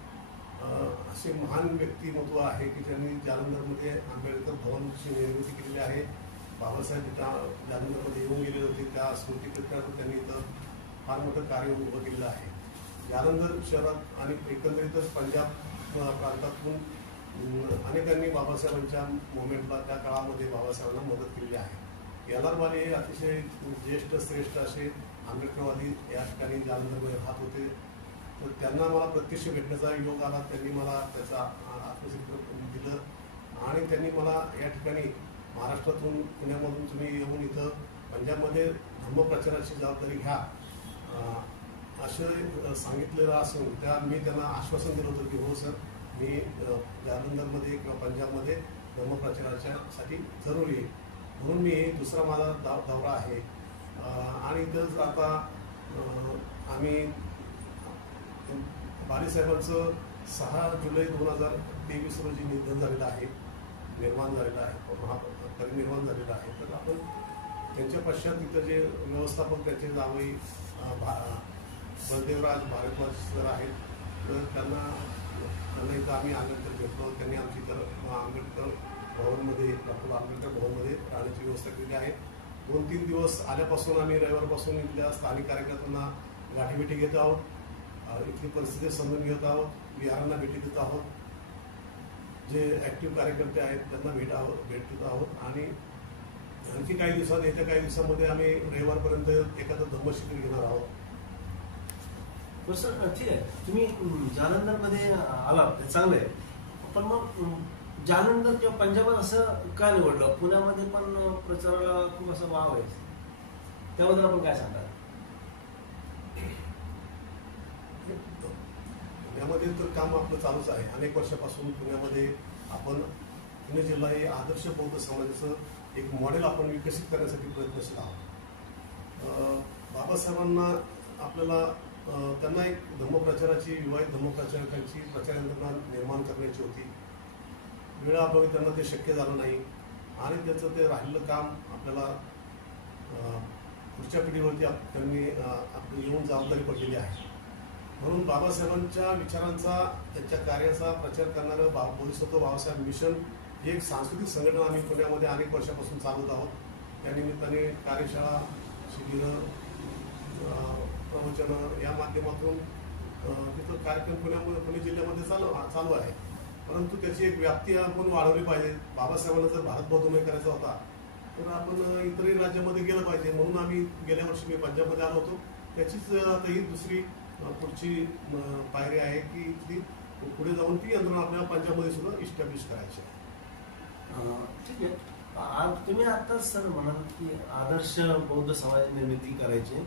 असे महान व्यक्तिमत्व आहे की त्यांनी जालंधरमध्ये आंबेडकर भवनची निर्मिती केलेली आहे. बाबासाहेब इथं जालंधरमध्ये येऊन गेलेले होते, त्या स्मृतीप्रत्यात त्यांनी इथं फार मोठं कार्य उभं केलेलं आहे. जालंधर शहरात आणि एकंदरीतच पंजाब प्रांतातून अनेकांनी बाबासाहेबांच्या मुवमेंटला त्या काळामध्ये बाबासाहेबांना मदत केलेली आहे. एल.आर. बाली हे अतिशय ज्येष्ठ श्रेष्ठ असे आंबेडकरवादी या ठिकाणी जालंधरमध्ये राहत होते. तर त्यांना मला प्रत्यक्ष भेटण्याचा योग आला. त्यांनी मला त्याचा आत्मचित्र दिलं आणि त्यांनी मला या ठिकाणी महाराष्ट्रातून, पुण्यामधून तुम्ही येऊन इथं पंजाबमध्ये धर्मप्रचाराची जबाबदारी घ्या असं सांगितलेलं असून मी त्यांना आश्वासन दिलं होतं की हो सर, मी जालंधरमध्ये किंवा पंजाबमध्ये धर्मप्रचारासाठी जरूर येईल. म्हणून मी दुसरा माझा दौरा आहे. आणि इथंच आता आम्ही बालीसाहेबांचं 6 जुलै 2023 रोजी निधन झालेलं आहे, निर्माण झालेलं आहे, परिनिर्माण झालेलं आहे. तर आपण त्यांच्या पश्चात इथं जे व्यवस्थापक त्याचे जावई बलदेवराज भारद्वाज सर आहेत, तर त्यांना इथं आम्ही आल्यानंतर भेटलो. त्यांनी आमची इथं आंबेडकर भवनमध्ये, डॉक्टर आंबेडकर भवनमध्ये राहण्याची व्यवस्था केली आहे. 2-3 दिवस आल्यापासून आम्ही रविवारपासून इथल्या स्थानिक कार्यकर्त्यांना गाठीभेटी घेत आहोत, इथली परिस्थिती समजून घेत आहोत, विहारांना भेटी देत आहोत, जे ऍक्टिव्ह कार्यकर्ते आहेत त्यांना भेटत आहोत. आणि आणखी काही दिवसात, येत्या काही दिवसामध्ये आम्ही रविवारपर्यंत एखादं धम्मशिबिर घेणार आहोत. बरं सर, ठीक आहे, तुम्ही जालंधरमध्ये आलात, चांगलं आहे. पण मग जालंधर किंवा पंजाबात असं का निवडलं? पुण्यामध्ये पण प्रचाराला खूप असं वाव आहे, त्याबद्दल आपण काय सांगाल? यामध्ये तर काम आपलं चालूच आहे. अनेक वर्षापासून पुण्यामध्ये आपण पुणे जिल्हा हे आदर्श बौद्ध समाजाचं एक मॉडेल आपण विकसित करण्यासाठी प्रयत्नशील आहोत. बाबासाहेबांना आपल्याला त्यांना एक धम्मप्रचाराची, विवाहित धम्मप्रचारकांची प्रचार यंत्रणा निर्माण करण्याची होती. वेळाअभावी त्यांना ते शक्य झालं नाही आणि त्याचं ते राहिलेलं काम आपल्याला पुढच्या पिढीवरती त्यांनी आपली येऊन जबाबदारी पडलेली आहे. म्हणून बाबासाहेबांच्या विचारांचा, त्यांच्या कार्याचा प्रचार करणारं बोधिसत्व बाबासाहेब मिशन ही एक सांस्कृतिक संघटना आम्ही पुण्यामध्ये अनेक वर्षापासून चालवत आहोत. त्या निमित्ताने कार्यशाळा, शिबिरं, प्रवचनं या माध्यमातून तिथं कार्यक्रम पुणे जिल्ह्यामध्ये चालू आहे. परंतु त्याची एक व्याप्ती आपण वाढवली पाहिजे. बाबासाहेबांना जर भारत बौद्धमय करायचा होता तर आपण इतरही राज्यामध्ये गेलं पाहिजे. म्हणून आम्ही गेल्या वर्षी मी पंजाबमध्ये आलो होतो. त्याचीच आता ही दुसरी पुढची पायरी आहे की ती पुढे जाऊन ती यंत्रणा आपल्याला पंजाबमध्ये सुद्धा इस्टॅब्लिश करायची आहे. ठीक आहे. तुम्ही आताच सर म्हणाल की आदर्श बौद्ध समाज निर्मिती करायची.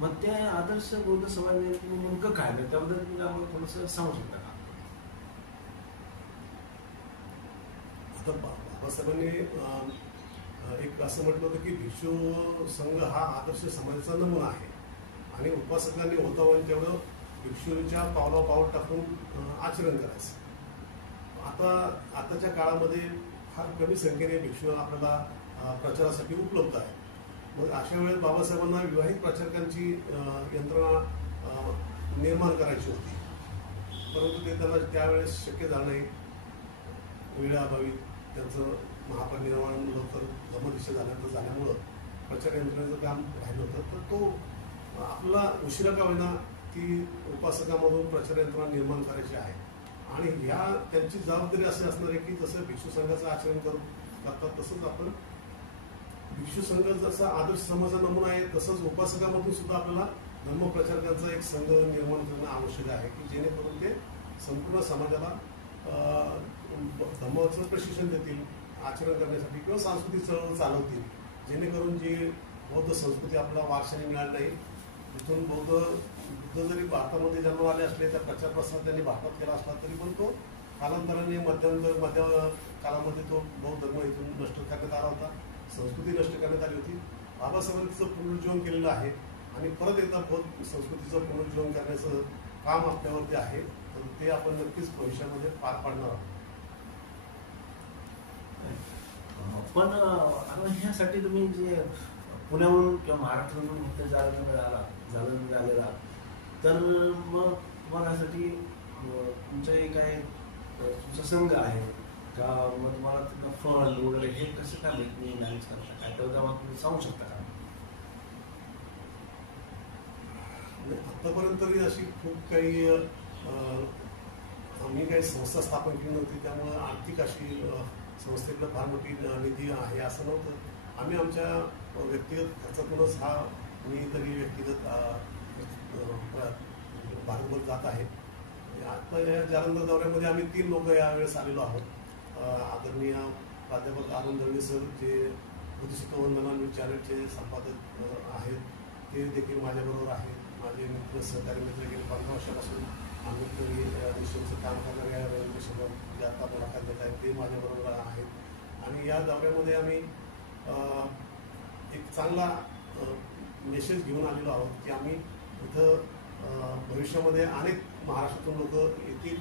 मग त्या आदर्श बौद्ध समाज निर्मिती नेमकं काय, त्याबद्दल तुम्ही आम्हाला थोडंसं सांगू शकता का? आता बाबासाहेबांनी एक असं म्हटलं होतं की भिक्षू संघ हा आदर्श समाजाचा नमुना आहे आणि उपासकांनी होता होईल तेवढं भिक्षूंच्या पावला पाऊल टाकून आचरण करायचं. आताच्या काळामध्ये फार कमी संख्येने भिक्षू आपल्याला प्रचारासाठी उपलब्ध आहे. मग अशा वेळेस बाबासाहेबांना विवाहित प्रचारकांची यंत्रणा निर्माण करायची होती. परंतु ते त्यांना त्यावेळेस शक्य झालं नाही. वेळाअभावी त्यांचं महापरिनिर्वाण लवकर धर्मदिशा झाल्यामुळं प्रचार यंत्रणेचं काम राहिलं होतं. तर तो आपल्याला उशिरा का होईना ती उपासकामधून प्रचार यंत्रणा निर्माण करायची आहे आणि त्यांची जबाबदारी अशी असणार आहे की जसं भिक्षू संघाचं आचरण करतात तसंच आपण भिक्षू संघ जसा आदर्श समाजाचा नमुना आहे तसंच उपासकामधून सुद्धा आपल्याला धर्मप्रचारकांचा एक संघ निर्माण करणं आवश्यक आहे की जेणेकरून ते संपूर्ण समाजाला धर्माचं प्रशिक्षण देतील, आचरण करण्यासाठी किंवा सांस्कृतिक चळवळ चालवतील. जेणेकरून जी बौद्ध संस्कृती आपल्याला वारशाने मिळाली नाही, तिथून बुद्ध जरी भारतामध्ये जन्म आले असले त्या प्रचार प्रसार त्यांनी भारतात केला असला तरी पण तो कालांतराने मध्य काळामध्ये तो बौद्ध धर्म इथून नष्ट करण्यात आला होता, संस्कृती नष्ट करण्यात आली होती. बाबासाहेबांनी तिचं पुनरुज्जीवन केलेलं आहे आणि परत एकदा बौद्ध संस्कृतीचं पुनरुज्जीवन करण्याचं काम आपल्यावरती आहे. तर ते आपण नक्कीच भविष्यामध्ये पार पाडणार आहोत. पण ह्यासाठी तुम्ही जे पुण्याहून किंवा महाराष्ट्रातून इथे झालेला तर मग तुम्हाला यासाठी तुमचे काय तुमचा संघ आहे का, मग तुम्हाला तिथं फळ वगैरे हे कसं काय तुम्ही मॅनेज करता काय, तर तुम्ही सांगू शकता का? आतापर्यंत तरी अशी खूप काही आम्ही काही संस्था स्थापन केली नव्हती, त्यामुळे आर्थिक अशी संस्थेतलं फार मोठी निधी आहे असं नव्हतं. आम्ही आमच्या व्यक्तिगत खर्चातूनच मी तरी व्यक्तिगत भारतभर जात आहे. आता या जालंधर दौऱ्यामध्ये आम्ही 3 लोक यावेळेस आलेलो आहोत. आदरणीय प्राध्यापक अरुण दळवे सर जे बोधिसत्व वंदना चॅनलचे संपादक आहेत ते देखील माझ्याबरोबर आहेत. माझे मित्र सहकारी मित्र गेले 15 वर्षापासून आम्ही तरी मिशनचं काम करणाऱ्या मिशनवर जे आता मुलाखत देत आहेत ते माझ्याबरोबर आहेत. आणि या दौऱ्यामध्ये आम्ही एक चांगला मेसेज घेऊन आलेलो आहोत की आम्ही इथं भविष्यामध्ये अनेक महाराष्ट्रातून लोक येतील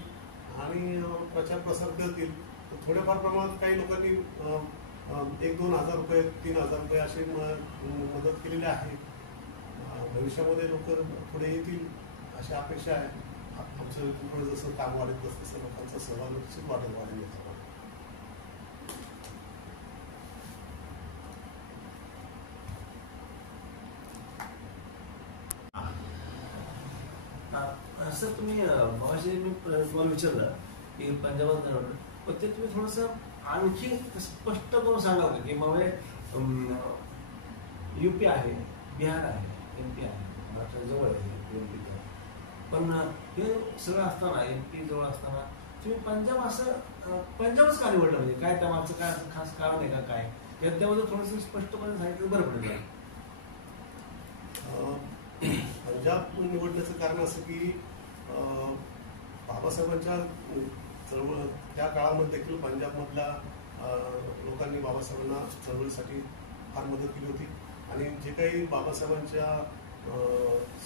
आणि प्रचार प्रसार करतील. तर थोड्याफार प्रमाणात काही लोकांनी 1-2 हजार रुपये 3,000 रुपये अशी मदत केलेली आहे. भविष्यामध्ये लोक पुढे येतील अशी अपेक्षा आहे. आमचं पुढे जसं काम वाढेल तसं लोकांचा सहभाग निश्चित वाढेल. सर तुम्ही मगाशी मी तुम्हाला विचारलं की पंजाबात जाणार, पण ते तुम्ही थोडंसं आणखी स्पष्ट करून सांगाल का की मग UP आहे, बिहार आहे, MP आहे, महाराष्ट्र जवळ आहे MP, पण हे सगळं असताना MP जवळ असताना तुम्ही पंजाबच का निवडलं, म्हणजे काय त्या मागचं काय खास कारण आहे का काय, त्याबद्दल थोडंसं स्पष्टपणे सांगितलं बरं पडेल. पंजाब निवडण्याचं कारण असं की बाबासाहेबांच्या चळवळ त्या काळामध्ये देखील पंजाबमधल्या लोकांनी बाबासाहेबांना चळवळीसाठी फार मदत केली होती आणि जे काही बाबासाहेबांच्या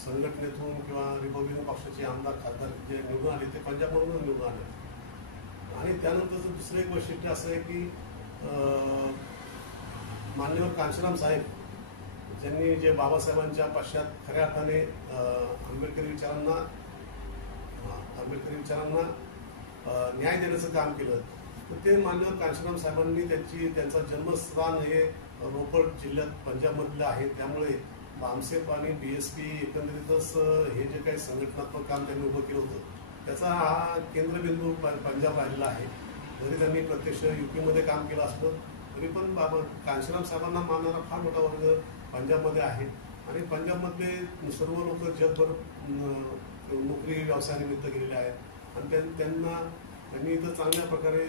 संघटनेतून किंवा रिपब्लिकन पक्षाचे आमदार खासदार जे निवडून आले ते पंजाबमधून निवडून आले आणि त्यानंतरचं दुसरं एक वैशिष्ट्य असं आहे की मान्यवर कांशीराम साहेब ज्यांनी जे बाबासाहेबांच्या पश्चात खऱ्या अर्थाने आंबेडकरी विचारांना न्याय देण्याचं काम केलं तर ते मान्यवर कांशीराम साहेबांनी त्यांचा जन्मस्थान हे रोपड जिल्ह्यात पंजाबमधलं आहे. त्यामुळे बामसेप आणि BSP एकंदरीतच हे जे काही संघटनात्मक काम त्यांनी उभं केलं होतं त्याचा हा केंद्रबिंदू पंजाब राहिलेला आहे. जरी त्यांनी प्रत्यक्ष UP मध्ये काम केलं असतं तरी पण कांशीराम साहेबांना मानणारा फार मोठा वर्ग पंजाबमध्ये आहे आणि पंजाबमधले सर्व लोक जगभर नोकरी व्यवसायानिमित्त गेलेले आहेत आणि त्यांनी इथं चांगल्या प्रकारे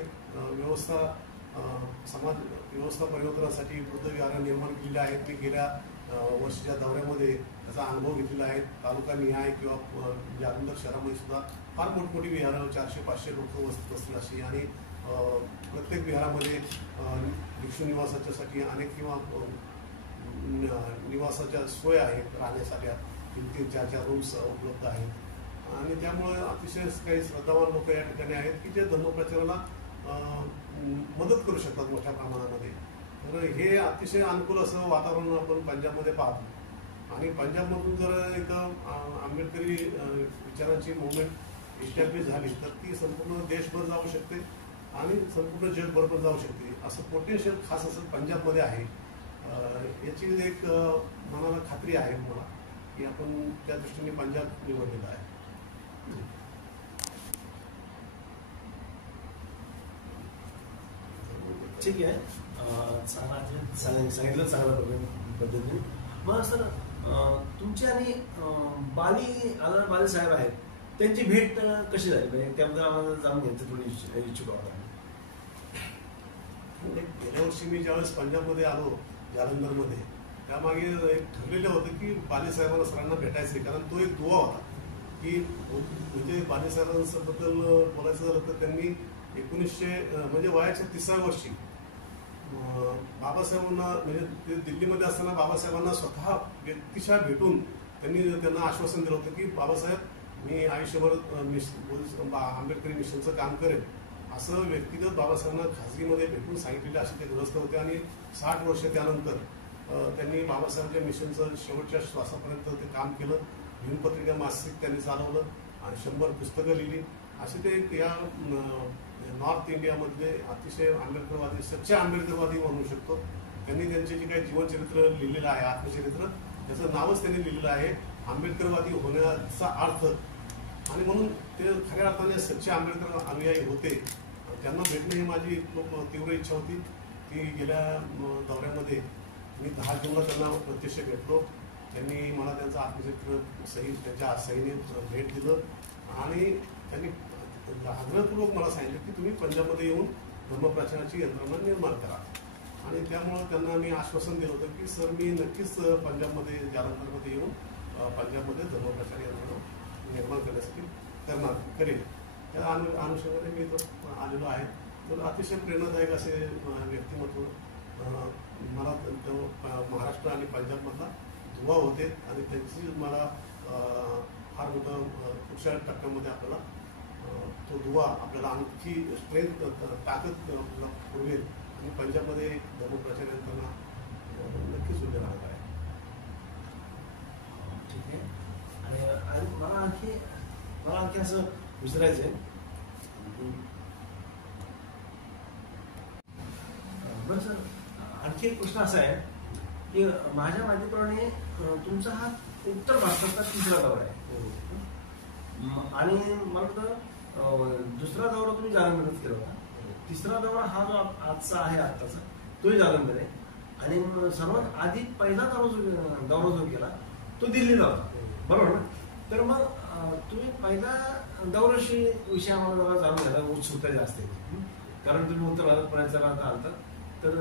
समाज व्यवस्था परिवर्तनासाठी बुद्धविहार निर्माण केलेले आहेत. मी गेल्या वर्षीच्या दौऱ्यामध्ये त्याचा अनुभव घेतलेला आहे. तालुका निहाय किंवा जालंधर शहरामध्ये सुद्धा फार मोठमोठी विहारं 400-500 लोक बसतील अशी आणि प्रत्येक विहारामध्ये भिक्षू निवासाच्यासाठी अनेक किंवा निवासाच्या सोय आहेत राहण्यासाठी 3-4 रूम्स उपलब्ध आहेत आणि त्यामुळे अतिशय काही श्रद्धावान लोक या ठिकाणी आहेत की जे धर्मप्रचाराला मदत करू शकतात मोठ्या प्रमाणामध्ये. तर हे अतिशय अनुकूल असं वातावरण आपण पंजाबमध्ये पाहतो आणि पंजाबमधून जर इथं आंबेडकरी विचारांची मुवमेंट इस्टॅब्लिश झाली तर ती संपूर्ण देशभर जाऊ शकते आणि संपूर्ण जगभर पण जाऊ शकते. असं पोटेन्शियल खास असं पंजाबमध्ये आहे. याची एक मनाला खात्री आहे मला की आपण त्या दृष्टीने पंजाब निवडलेलं आहे. ठीक आहे, सांगितलं चांगल्या पद्धतीने. मग सर तुमची आणि आदरणीय बाली साहेब आहेत त्यांची भेट कशी झाली म्हणजे त्याबद्दल आम्हाला जाणून घ्यायचं थोडी इच्छुक आहोत. गेल्या वर्षी मी ज्यावेळेस पंजाबमध्ये आलो जालंधरमध्ये त्यामागे एक ठरलेलं होतं की बाली साहेबांना सरांना भेटायचं कारण तो एक दुवा होता की म्हणजे बाली साहेबांबद्दल बोलायचं झालं तर त्यांनी 1900 म्हणजे वयाच्या 30व्या वर्षी बाबासाहेबांना म्हणजे ते दिल्लीमध्ये असताना बाबासाहेबांना स्वतः व्यक्तिशः भेटून त्यांना आश्वासन दिलं होतं की बाबासाहेब मी आयुष्यभर आंबेडकरी मिशनचं काम करेन असं व्यक्तिगत बाबासाहेबांना खाजगीमध्ये भेटून सांगितलेले असे ते ग्रस्त होते आणि 60 वर्ष त्यानंतर त्यांनी बाबासाहेबांच्या मिशनचं शेवटच्या श्वासापर्यंत ते काम केलं. भीमपत्रिका मासिक त्यांनी चालवलं आणि 100 पुस्तकं लिहिली. असे ते या नॉर्थ इंडियामधले अतिशय आंबेडकरवादी सच्चे आंबेडकरवादी म्हणू शकतो. त्यांनी त्यांचे जे काही जीवनचरित्र लिहिलेलं आहे आत्मचरित्र त्याचं नावच त्यांनी लिहिलेलं आहे आंबेडकरवादी होण्याचा अर्थ आणि म्हणून ते खऱ्या अर्थाने सच्चे आंबेडकर अनुयायी होते. त्यांना भेटणे ही माझी खूप तीव्र इच्छा होती. ती गेल्या दौऱ्यामध्ये मी 10 जूनला त्यांना प्रत्यक्ष भेटलो. त्यांनी मला त्यांचं आत्मचरित्र त्यांच्या सहीने भेट दिलं आणि त्यांनी आग्रहपूर्वक मला सांगितलं की तुम्ही पंजाबमध्ये येऊन धर्मप्रचाराची यंत्रणा निर्माण करा आणि त्यामुळं त्यांना मी आश्वासन दिलं होतं की सर मी नक्कीच पंजाबमध्ये जालंधरमध्ये येऊन पंजाबमध्ये धर्मप्रचार यंत्रणा निर्माण करण्यासाठी करेल. त्या अनुषंगाने मी इथं आलेलो आहे. तर अतिशय प्रेरणादायक असे व्यक्तिमत्व मला महाराष्ट्र आणि पंजाबमधला दुवा होते आणि त्यांची मला फार मोठं पुढच्या टप्प्यामध्ये आपल्याला तो दुवा आपल्याला आणखी स्ट्रेंथ ताकद पुरवेल आणि पंजाबमध्ये धर्मप्रचार यंत्रणा नक्कीच उभे राहणार आहे. ठीक आहे. आणि मला आणखी असं विचारायचं आहे बरं सर आणखी एक प्रश्न असा आहे की माझ्या माहितीप्रमाणे तुमचा हा उत्तर भारताचा 3रा दौरा आहे आणि मला वाटतं 2रा दौरा तुम्ही जालंधरच केला होता. 3रा दौरा हा जो आजचा आहे आत्ताचा तोही जालंधर आहे आणि सर्वात आधी पहिला दौरा जो केला तो दिल्लीला होता बरोबर ना. तर मग तुम्ही पहिला दौऱ्याविषयी आम्हाला जरा जाणून घ्यायला उत्सुकता जास्त आहे कारण तुम्ही उत्तर भारत पर्यंत आलता. तर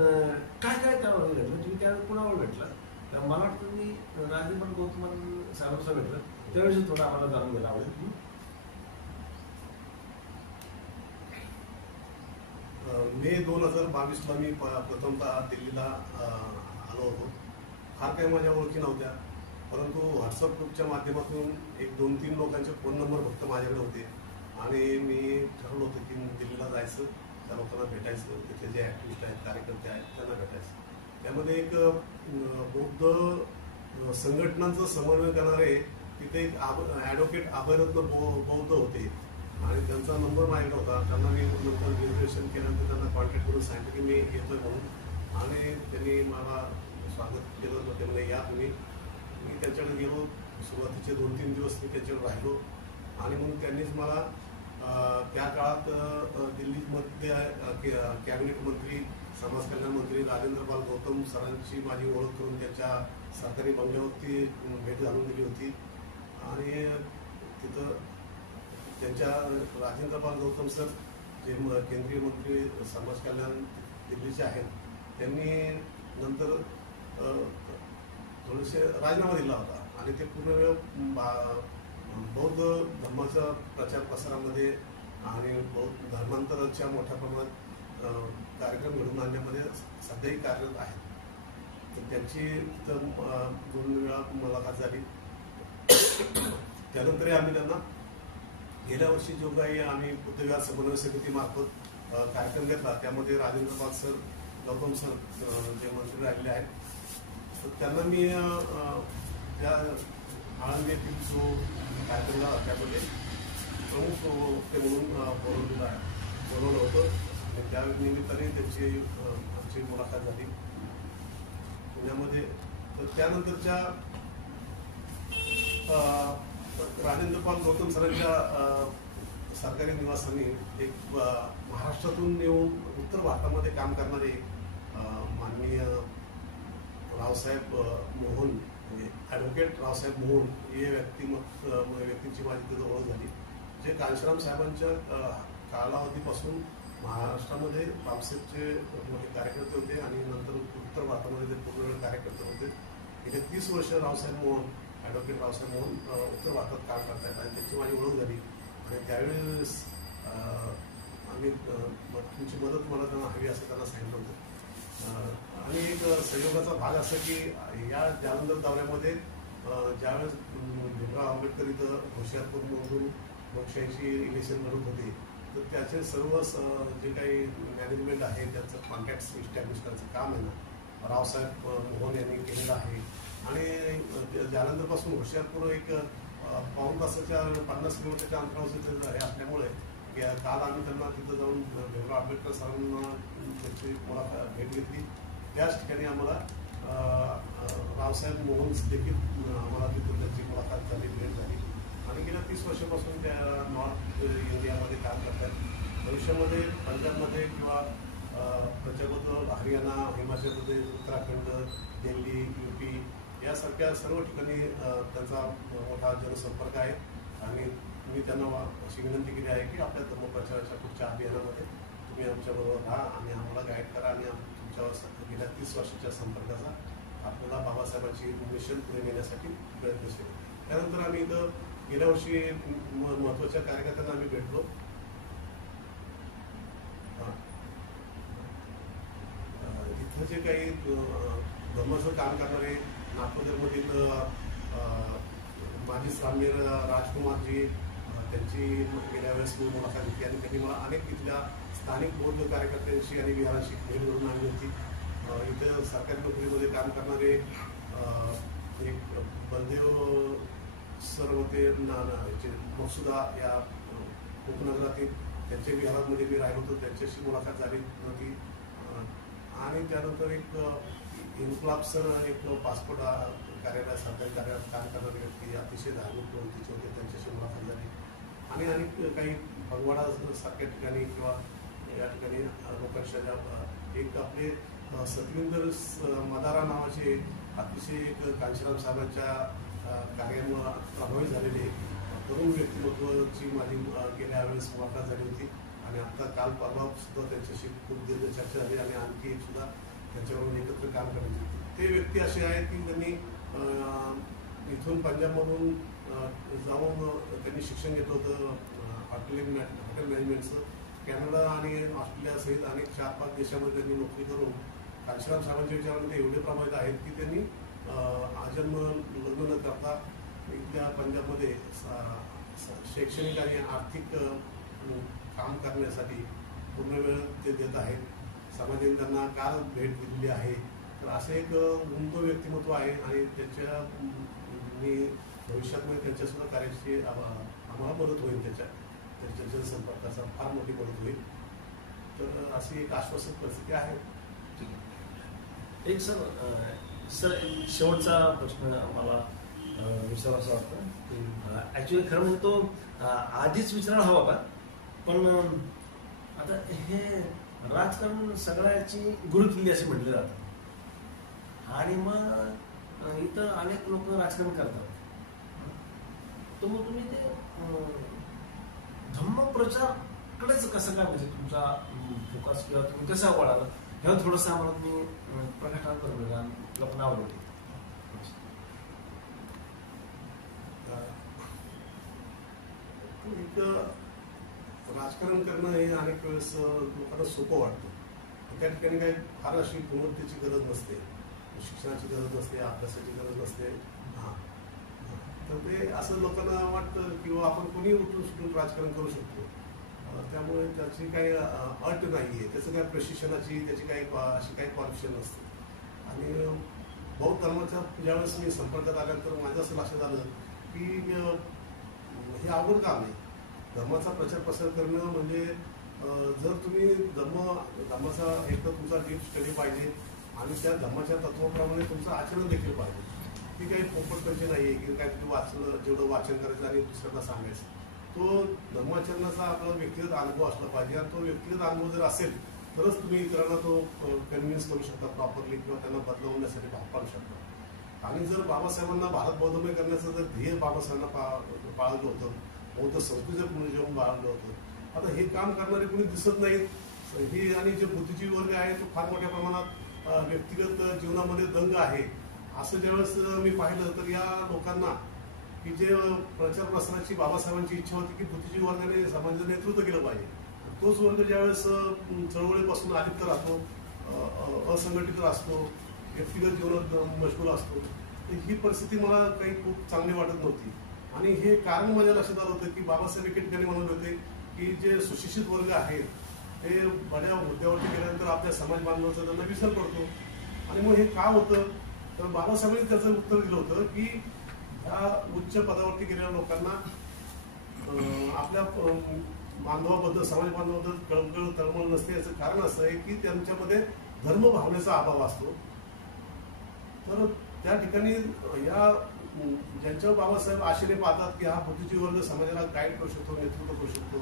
काय त्यावर भेटलं तुम्ही त्यावेळी कुणावर भेटला. तर मला वाटतं तुम्ही राजीवन गौतम साहेबांचा भेटलं त्यावेळेस थोडं आम्हाला जाणून घ्यायला आवडेल. मे 2022ला मी प्रथमतः दिल्लीला आलो होतो. फार काही माझ्या ओळखी नव्हत्या, परंतु व्हॉट्सअप ग्रुपच्या माध्यमातून एक 2-3 लोकांचे फोन नंबर फक्त माझ्याकडे होते आणि मी ठरवलं होतं की दिल्लीला जायचं, त्या लोकांना भेटायचं, तिथे जे ॲक्टिव्हिस्ट आहेत, कार्यकर्ते आहेत त्यांना भेटायचं. त्यामध्ये एक बौद्ध संघटनांचं समन्वय करणारे तिथे एक ॲडव्होकेट अभयरत्न बौद्ध होते आणि त्यांचा नंबर माझ्याकडे होता. त्यांना मी नंतर ग्रॅज्युएशन केल्यानंतर त्यांना कॉन्टॅक्ट करून सांगितलं की मी येतोय म्हणून आणि त्यांनी मला स्वागत केलं. मग ते म्हणजे या तुम्ही. मी त्यांच्याकडे गेलो. सुरुवातीचे 2-3 दिवस मी त्यांच्याकडे राहिलो आणि मग त्यांनीच मला त्या काळात दिल्लीमध्ये कॅबिनेट मंत्री, समाज कल्याण मंत्री राजेंद्रपाल गौतम सरांची माझी ओळख करून त्यांच्या सरकारी बंगल्यावरती भेट घालून दिली होती आणि तिथं त्यांच्या राजेंद्रपाल गौतम सर जे केंद्रीय मंत्री समाज कल्याण दिल्लीचे आहेत, त्यांनी नंतर थोडेसे राजीनामा दिला होता आणि ते पूर्ण वेळ बौद्ध धर्माच्या प्रचार प्रसारामध्ये आणि बौद्ध धर्मांतराच्या मोठ्या प्रमाणात कार्यक्रम घडवून आणण्यामध्ये सध्याही कार्यरत आहेत. तर त्यांची तर 2 वेळा मुलाखत झाली. त्यानंतरही आम्ही त्यांना गेल्या वर्षी जो काही आम्ही बुद्धविहार समन्वय समितीमार्फत कार्यक्रम घेतला त्यामध्ये राजेंद्रपाल सर, गौतम सर जे मंत्री राहिले आहेत, तर त्यांना मी त्या आळंदी येथील जो कार्यक्रम झाला त्यामध्ये प्रमुख ते म्हणून बोलवलं होतं आणि त्या निमित्ताने त्यांची आमची मुलाखत झाली पुण्यामध्ये. तर त्यानंतरच्या राजेंद्रपाल गौतम सरांच्या सरकारी निवासाने एक महाराष्ट्रातून येऊन उत्तर भारतामध्ये काम करणारे माननीय रावसाहेब मोहन म्हणजे ॲडव्होकेट रावसाहेब मोहन हे व्यक्तींची माझी तिथं ओळख झाली, जे कांशीराम साहेबांच्या कालावधीपासून महाराष्ट्रामध्ये बापसेपचे मोठे कार्यकर्ते होते आणि नंतर उत्तर भारतामध्ये ते पूर्ण कार्यकर्ते होते. गेले 30 वर्ष रावसाहेब मोहन, ॲडव्होकेट रावसाहेब मोहन उत्तर भारतात काम करतायत आणि त्यांची माझी ओळख झाली आणि त्यावेळेस आम्ही तुमची मदत मला त्यांना हवी असं त्यांना सांगितलं होतं. आणि एक संयोगाचा भाग असा की या जालंधर दौऱ्यामध्ये ज्यावेळेस भीमराव आंबेडकर इथं होशियारपूरमधून लोकशाहीची इलेक्शन लढत होते, तर त्याचे सर्व जे काही मॅनेजमेंट आहे त्यांचं कॉन्टॅक्ट्स इस्टॅब्लिश करायचं काम आहे ना रावसाहेब मोहन यांनी केलेलं आहे. आणि जालंधरपासून होशियारपूर एक 1.5 तासाच्या 50 किलोमीटरच्या अंतरावर तिथे हे असल्यामुळे काल आम्ही त्यांना तिथं जाऊन भीमराव आंबेडकर सरांना त्यांची मुलाखत भेट घेतली. त्याच ठिकाणी आम्हाला रावसाहेब मोहन देखील आम्हाला तिथून त्यांची मुलाखत झाली, भेट झाली आणि गेल्या 30 वर्षापासून त्या नॉर्थ इंडियामध्ये काम करतात. भविष्यामध्ये पंजाबमध्ये किंवा पंजाबबद्दल हरियाणा, हिमाचल प्रदेश, उत्तराखंड, दिल्ली, UP यासारख्या सर्व ठिकाणी त्यांचा मोठा जनसंपर्क आहे आणि मी त्यांना अशी विनंती केली आहे की आपल्या धर्मप्रचाराच्या पुढच्या अभियानामध्ये तुम्ही आमच्याबरोबर राहा आणि आम्हाला गाईड करा आणि तुमच्या गेल्या 30 वर्षाच्या संपर्काचा आपल्याला बाबासाहेबांची मिशन पुढे नेण्यासाठी प्रयत्नशील. त्यानंतर आम्ही इथं गेल्या वर्षी महत्त्वाच्या कार्यकर्त्यांना आम्ही भेटलो. इथं जे काही धर्माचं काम करणारे नागपूरमधील माजी सामनेर राजकुमारजी, त्यांची गेल्या वेळेस मी मुलाखत घेतली आणि त्यांनी मला अनेक तिथल्या स्थानिक बौद्ध कार्यकर्त्यांशी आणि विहारांशी भेट घडवून आणली होती. इथं सरकारी नोकरीमध्ये काम करणारे एक बलदेव सर होते मकसुदा या उपनगरातील, त्यांच्या विहारामध्ये मी राहिलो होतो, त्यांच्याशी मुलाखत झाली होती. आणि त्यानंतर एक इन्क्लाब सर एक पासपोर्ट कार्यालय सरकारी कार्यालयात काम करणारे व्यक्ती, अतिशय धार्मिक प्रवृत्तीचे होते, त्यांच्याशी मुलाखत झाली. आणि काही भगवाडा सारख्या ठिकाणी किंवा या ठिकाणी लोकांच्या एक आपले सतविंदर मदारा नावाचे अतिशय एक कांशीराम साहेबांच्या कार्यामुळे प्रभावित झालेले तरुण व्यक्तिमत्वाची माझी गेल्या वेळेस मुलाखत झाली होती आणि आता काल परवा सुद्धा त्यांच्याशी खूप दीर्घ चर्चा झाली आणि आणखी एक सुद्धा त्यांच्याबरोबर एकत्र काम करायचे होते. ते व्यक्ती असे आहेत की त्यांनी इथून पंजाबमधून जाऊन त्यांनी शिक्षण घेतलं होतं हॉटेल मॅनेजमेंटचं कॅनडा आणि ऑस्ट्रेलिया सहित अनेक 4-5 देशामध्ये त्यांनी नोकरी करून कांशीराम साहेबांच्या विचारांमध्ये एवढे प्रभावित आहेत की त्यांनी आजन्म लग्न न करता इथल्या पंजाबमध्ये शैक्षणिक आणि आर्थिक काम करण्यासाठी पूर्ण वेळ ते देत आहेत. समाजाने त्यांना काल भेट दिलेली आहे. तर असं एक उमदं व्यक्तिमत्व आहे आणि त्याच्या मी भविष्यामध्ये त्यांच्यासुद्धा कार्याची आम्हाला मदत होईल. त्यांच्या जनसंपर्काचा फार मोठी मदत होईल. तर अशी एक आश्वासक परिस्थिती आहे. एक सर एक शेवटचा प्रश्न मला विचारायचा वाटतं. ॲक्च्युली खरं म्हणजे तो आधीच विचारायला हवा होता, पण आता हे राजकारण सगळ्याची गुरुकिल्ली असे म्हटले जातं आणि मग इथं अनेक लोक राजकारण करतात. तर मग तुम्ही ते धम्मप्रचारकडेच कसं काय म्हणजे तुमचा फोकस किंवा तुम्ही कसं वळाला ह्यावर थोडंसं आम्हाला तुम्ही प्रकटन करून लोकांना आवडते. एक राजकारण करणं हे अनेक वेळेस लोकांना सोपं वाटतं. त्या ठिकाणी काही फार अशी गुणवत्तेची गरज नसते, शिक्षणाची गरज नसते, अभ्यासाची गरज नसते. तर ते असं लोकांना वाटतं किंवा आपण कोणी उठून सुटून राजकारण करू शकतो. त्यामुळे त्याची काही अट नाही आहे, त्याचं काही प्रशिक्षणाची त्याची काही अशी काही क्वालिफिकेशन नसते. आणि बौद्ध धर्माच्या ज्यावेळेस मी संपर्कात आल्यानंतर माझं असं लक्षात आलं की हे अवघड काम आहे. धर्माचा प्रचार प्रसार करणं म्हणजे जर तुम्ही धर्माचा एक तर तुमचा डीप स्टडी पाहिजे आणि त्या धर्माच्या तत्वाप्रमाणे तुमचं आचरण देखील पाहिजे. ती काही पोपटकरची नाही आहे की काय तुम्ही वाचलं जेवढं वाचन करायचं आणि दुसऱ्यांना सांगायचं. तो धर्माचरणाचा आपला व्यक्तिगत अनुभव असला पाहिजे आणि तो व्यक्तिगत अनुभव जर असेल तरच तुम्ही इतरांना तो कन्व्हिन्स करू शकता प्रॉपरली किंवा त्यांना बदलवण्यासाठी भाग पाडू शकता. आणि जर बाबासाहेबांना भारत बौद्धमय करण्याचं जर ध्येय बाबासाहेबांना पाळलं होतं, बौद्ध संस्कृतीचं पुनर्जीवन बाळगलं होतं. आता हे काम करणारे कोणी दिसत नाहीत. ही आणि जे बुद्धिजीवी वर्ग आहे तो फार मोठ्या प्रमाणात व्यक्तिगत जीवनामध्ये दंग आहे. असं ज्यावेळेस मी पाहिलं तर या लोकांना की जे प्रचार प्रसाराची बाबासाहेबांची इच्छा होती की बुद्धिजीवी वर्गाने समाजाचं नेतृत्व केलं पाहिजे, तोच वर्ग ज्यावेळेस चळवळीपासून अलिप्त राहतो, असंघटित असतो, व्यक्तिगत जीवनात मशगूल असतो, ही परिस्थिती मला काही खूप चांगली वाटत नव्हती. आणि हे कारण माझ्या लक्षात आलं होतं की बाबासाहेब एके ठिकाणी म्हणत होते की जे सुशिक्षित वर्ग आहेत ते बड्या मुद्द्यावरती गेल्यानंतर आपल्या समाज बांधवाचा त्यांना विसर पडतो. आणि मग हे का होतं तर बाबासाहेबांनी त्याचं उत्तर दिलं होतं की ह्या उच्च पदावरती गेलेल्या लोकांना आपल्या बांधवाबद्दल समाज बांधवाबद्दल कळकळ तळमळ नसते. याचं कारण असं आहे की त्यांच्यामध्ये धर्मभावनेचा अभाव असतो. तर त्या ठिकाणी या ज्यांच्यावर बाबासाहेब आशेने पाहतात की हा बुद्धिजीवी वर्ग समाजाला गाईड करू शकतो, नेतृत्व करू शकतो,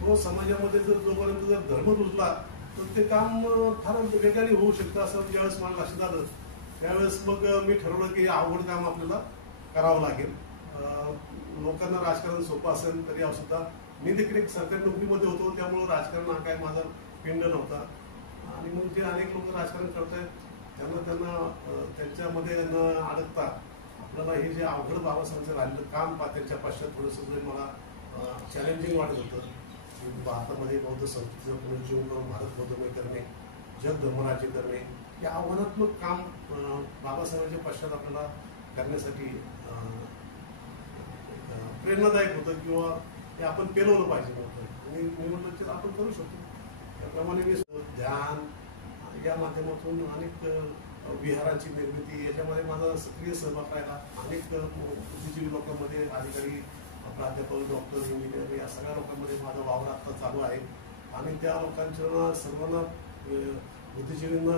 तो समाजामध्ये जर जोपर्यंत जर धर्म रुजला तर ते काम फार वेगाने होऊ शकतं. असं ज्यावेळेस मला लक्षात आलं त्यावेळेस मग मी ठरवलं की अवघड काम आपल्याला करावं लागेल. लोकांना राजकारण सोपं असेल तरी सुद्धा मी देखील एक सरकारी नोकरीमध्ये होतो, त्यामुळं राजकारण हा काय माझा पिंड नव्हता. आणि मग जे अनेक लोक राजकारण करतायत त्यांना त्यांच्यामध्ये न अडकता आपल्याला हे जे अवघड बाबासाहेबांचं राहिलेलं काम त्यांच्या पश्चात थोडंसं जे मला चॅलेंजिंग वाटत होतं. भारतामध्ये बौद्ध संस्कृतीचं पुनर्जीवन करून भारत बौद्धमय करणे, जग धर्मराज्य करणे, हे आव्हानात्मक काम बाबासाहेबांच्या पश्चात आपल्याला करण्यासाठी प्रेरणादायक होतं किंवा ते आपण पेलवलं पाहिजे नव्हतं. आणि मी म्हटलं की आपण करू शकतो. त्याप्रमाणे मी ध्यान या माध्यमातून अनेक विहारांची निर्मिती याच्यामध्ये माझा सक्रिय सहभाग राहिला. अनेक बुद्धिजीवी लोकांमध्ये अधिकारी, प्राध्यापक, डॉक्टर, इंजिनियर या सगळ्या लोकांमध्ये माझा वावर आता चालू आहे. आणि त्या लोकांच्या सर्वांना बुद्धिजीवींना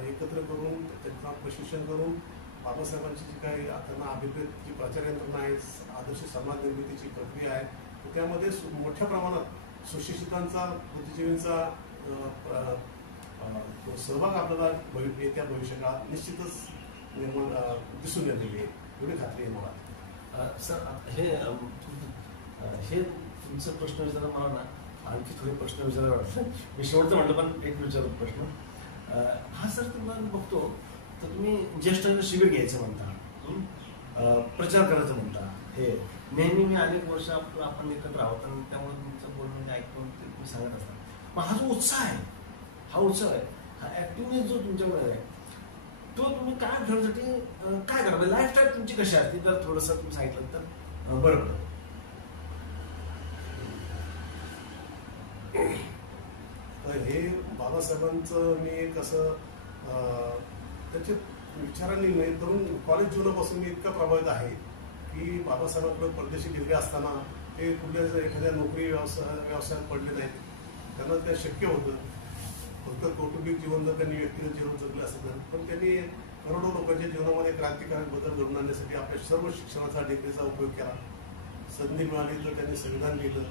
एकत्र करून त्यांना प्रशिक्षण करून बाबासाहेबांची जी काही त्यांना अभिप्रेत जी प्रचार यंत्रणा आहे, आदर्श समाज निर्मितीची प्रक्रिया आहे, तर त्यामध्ये मोठ्या प्रमाणात सुशिक्षितांचा, बुद्धिजीवींचा सहभाग आपल्याला येत्या भविष्यकाळात निश्चितच निर्माण दिसून येईल एवढी खात्री आहे मला. सर हे तुमचा प्रश्न विचारला मला ना आणखी थोडे प्रश्न विचारायला वाटतं. मी शेवटचं म्हटलं पण एक विचारतो प्रश्न. हा सर तुम्हाला बघतो तर तुम्ही ज्येष्ठ शिबिर घ्यायचं म्हणता, प्रचार करायचं म्हणता. हे नेहमी मी अनेक वर्ष आपण एकत्र आहोत आणि त्यामुळे तुमचं बोलणं ऐकून तुम्ही सांगत असता. मग हा जो उत्साह आहे, हा उत्साह आहे, हा ऍक्टिव्हनेस जो तुमच्याकडे आहे, तो तुम्ही काय ठेवण्यासाठी काय करा, लाईफस्टाईल तुमची कशी असते, तर थोडंसं तुम्ही सांगितलं तर बरं पडेल. तर हे बाबासाहेबांचं मी एक असं त्याच्या विचारांनी नाही, तरुण कॉलेज जीवनापासून मी इतका प्रभावित आहे की बाबासाहेबांकडे परदेशी डिग्री असताना ते कुठल्या एखाद्या नोकरी व्यवसायात पडले नाहीत. त्यांना ते शक्य होतं. फक्त कौटुंबिक जीवन जर त्यांनी व्यक्तिगत जीवन जगलं असतं, पण त्यांनी करोडो लोकांच्या जीवनामध्ये क्रांतिकारक बदल घडवून आणण्यासाठी आपल्या सर्व शिक्षणाचा डिग्रीचा उपयोग केला. संधी मिळाली तर त्यांनी संविधान लिहिलं.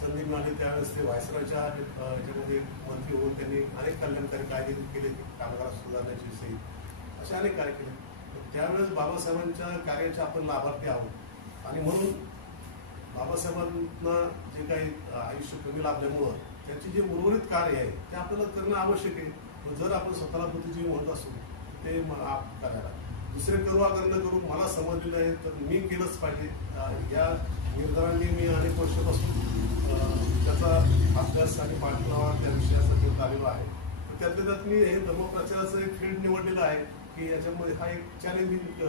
संधी मिळाली त्यावेळेस ते व्हायसरॉयच्या ह्याच्यामध्ये मंत्री होऊन त्यांनी अनेक कल्याणकारी कायदे केले, कामगार सुधारण्याचे विषयी असे अनेक कार्य केले. त्यावेळेस बाबासाहेबांच्या कार्याचे आपण लाभार्थी आहोत आणि म्हणून बाबासाहेबांना जे काही आयुष्य कमी लाभल्यामुळं त्याचे जे उर्वरित कार्य आहे ते आपल्याला करणं आवश्यक आहे. जर आपण स्वतःला बुद्धिजीवी म्हणत असू ते करायला, दुसरे करू अगर न करू मला समजलेलं आहे तर मी केलंच पाहिजे. या निर्धारांनी मी अनेक वर्षापासून त्याचा अभ्यास आणि पाठपुरावा त्या विषयासाठी आलेलो आहे. तर त्यातल्या त्यात मी हे धर्मप्रचाराचं एक फील्ड निवडलेलं आहे की याच्यामध्ये हा एक चॅलेंजिंग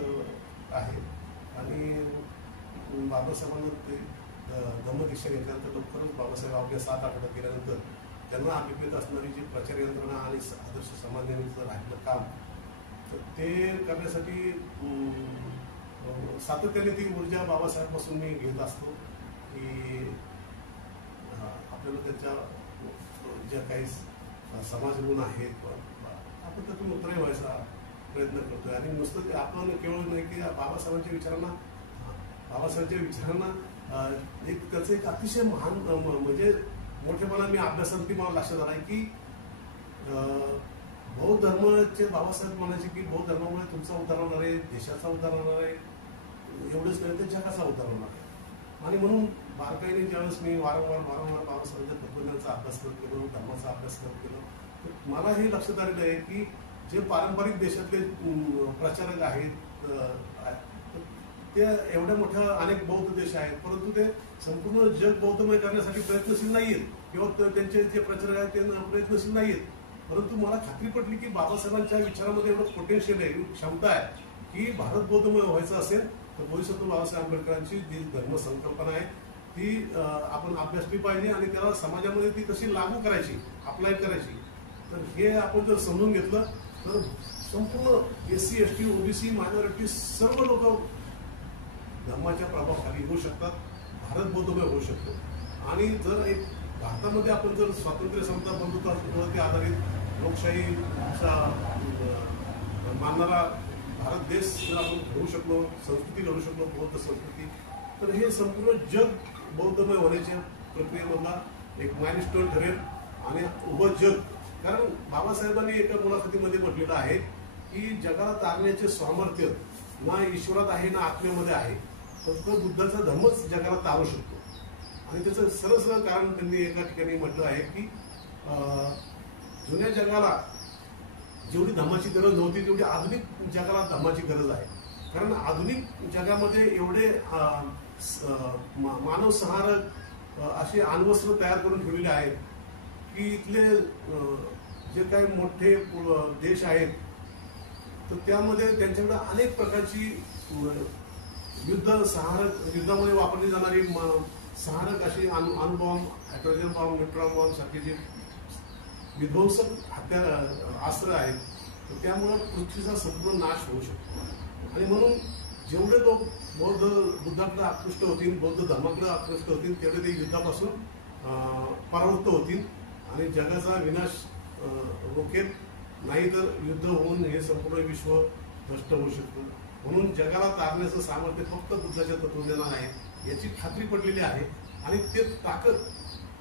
आहे. आणि बाबासाहेबांना ते धम्मदीक्षा घेतल्यानंतर लवकरच बाबासाहेब आपल्या 7 आठवड्यात गेल्यानंतर त्यांना अभिप्रेत असणारी जी प्रचार यंत्रणा आणि आदर्श समाज निर्मितीचं राहिलं काम, तर ते करण्यासाठी सातत्याने ती ऊर्जा बाबासाहेबांपासून मी घेत असतो की आपल्याला त्यांच्या ज्या काही समाज ऋण आहेत आपण त्यातून उतराई व्हायचा प्रयत्न करतोय. आणि नुसतं आपण केवळ नाही की बाबासाहेबांच्या विचारांना एक त्याचं एक अतिशय महान म्हणजे मोठेपणा मी अभ्यासात मला लक्षात आला की बौद्ध धर्माचे बाबासाहेब म्हणायचे की बौद्ध धर्मामुळे तुमचा उद्धार होणार आहे, देशाचा उद्धार होणार आहे, एवढंच नाही तर जगाचा उद्धार होणार आहे. आणि म्हणून बारकाईने ज्यावेळेस मी वारंवार बाबासाहेबांच्या तत्वज्ञानाचा अभ्यास करत गेलो, धर्माचा अभ्यास करत गेलो, तर मला हे लक्षात आलेलं आहे की जे पारंपरिक देशातले प्रचारक आहेत ते एवढ्या मोठ्या अनेक बौद्ध देश आहेत, परंतु ते संपूर्ण जग बौद्धमय करण्यासाठी प्रयत्नशील नाहीयेत किंवा त्यांचे जे प्रचारक आहेत ते प्रयत्नशील नाहीयेत. परंतु मला खात्री पटली की बाबासाहेबांच्या विचारामध्ये एवढं पोटेन्शियल आहे, क्षमता आहे की भारत बौद्धमय व्हायचं असेल तर बोधिसत्व बाबासाहेब आंबेडकरांची जी धर्मसंकल्पना आहे ती आपण अभ्यासली पाहिजे आणि त्याला समाजामध्ये ती कशी लागू करायची, अप्लाय करायची. तर हे आपण जर समजून घेतलं तर संपूर्ण SC ST OBC मायनॉरिटी सर्व लोक धर्माच्या प्रभावाखाली होऊ शकतात, भारत बौद्धमय होऊ शकतो. आणि जर एक भारतामध्ये आपण जर स्वातंत्र्य समता बंधुत्वावरती आधारित लोकशाहीचा मानणारा भारत देश जर आपण घडवू शकलो, संस्कृती घडवू शकलो, बौद्ध संस्कृती, तर हे संपूर्ण जग बौद्धमय होण्याच्या प्रक्रियेमधला एक माइलस्टोन ठरेल आणि उभं जग. कारण बाबासाहेबांनी एका मुलाखतीमध्ये म्हटलेलं आहे की जगाला तारण्याचे सामर्थ्य ना ईश्वरात आहे ना आत्म्यामध्ये आहे, फक्त बुद्धाचा धर्मच जगाला तारू शकतो. आणि त्याचं सरळ कारण त्यांनी एका ठिकाणी म्हटलं आहे की जुन्या जगाला जेवढी धर्माची गरज नव्हती तेवढी आधुनिक जगाला धर्माची गरज आहे. कारण आधुनिक जगामध्ये एवढे मानव संहारक असे अण्वस्त्र तयार करून ठेवलेले आहेत की इथले जे काही मोठे देश आहेत तर त्यामध्ये त्यांच्याकडे अनेक प्रकारची युद्धामध्ये वापरली जाणारी संहारक अशी अणुबॉम्ब, हायड्रोजन बॉम्ब, न्यूट्रॉन बॉम्ब सारखे जे विध्वंसक हत्यार अस्त्र आहेत, तर त्यामुळे पृथ्वीचा संपूर्ण नाश होऊ शकतो. आणि म्हणून जेवढे लोक बुद्धाकडे आकृष्ट होतील, बौद्ध धर्माकडे आकृष्ट होतील, तेवढे ते युद्धापासून परावृत्त होतील आणि जगाचा विनाश रोखेल. नाहीतर युद्ध होऊन हे संपूर्ण विश्व नष्ट होऊ शकतं. म्हणून जगाला तारण्याचं सामर्थ्य फक्त बुद्धाच्या तत्वज्ञानाला आहे याची खात्री पडलेली आहे. आणि ते ताकद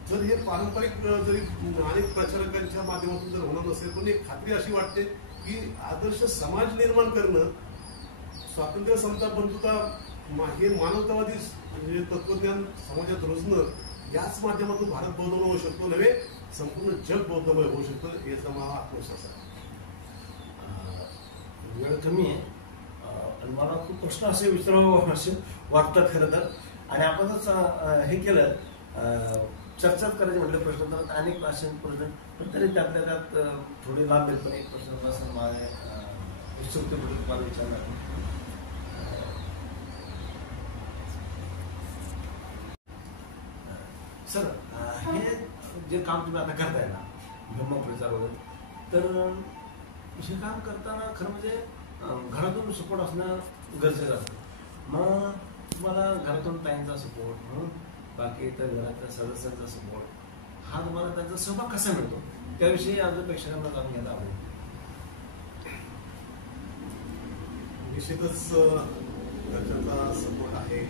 जर हे पारंपरिक जरी अनेक प्रचारकांच्या माध्यमातून जर होणार नसेल, पण एक खात्री अशी वाटते की आदर्श समाज निर्माण करणं, स्वातंत्र्य समता बंधुता हे मानवतावादी जे तत्वज्ञान समाजात रुजणं, याच माध्यमातून भारत बौद्धमय होऊ शकतो, नव्हे संपूर्ण जग बौद्धमय होऊ शकतं याचा मला आत्मविश्वास आहे. वेळ कमी आहे आणि मला खूप प्रश्न असे विचारावं असे वाटतात खरं तर. आणि आपणच हे केलं चर्चाच करायचे म्हटले प्रश्न तर अनेक असे प्रश्न, पण तरी त्यातल्या त्यात थोडे लांब आहेत. पण एक प्रश्न असं माझ्या उत्सुकतेपुढे तुम्हाला विचारणार. सर, हे जे काम तुम्ही आता करताय ना, ब्रह्मप्रचार वगैरे, तर हे काम करताना खरं म्हणजे घरातून सपोर्ट असणं गरजेचं असतं. मग तुम्हाला घरातून ताईंचा सपोर्ट, बाकी इतर घरातल्या सदस्यांचा सपोर्ट, हा तुम्हाला त्यांचा सहभाग कसा मिळतो त्याविषयी आमच्या प्रेक्षकांना जाणून घ्यायला आवडेल. निश्चितच घरच्यांचा सपोर्ट आहे.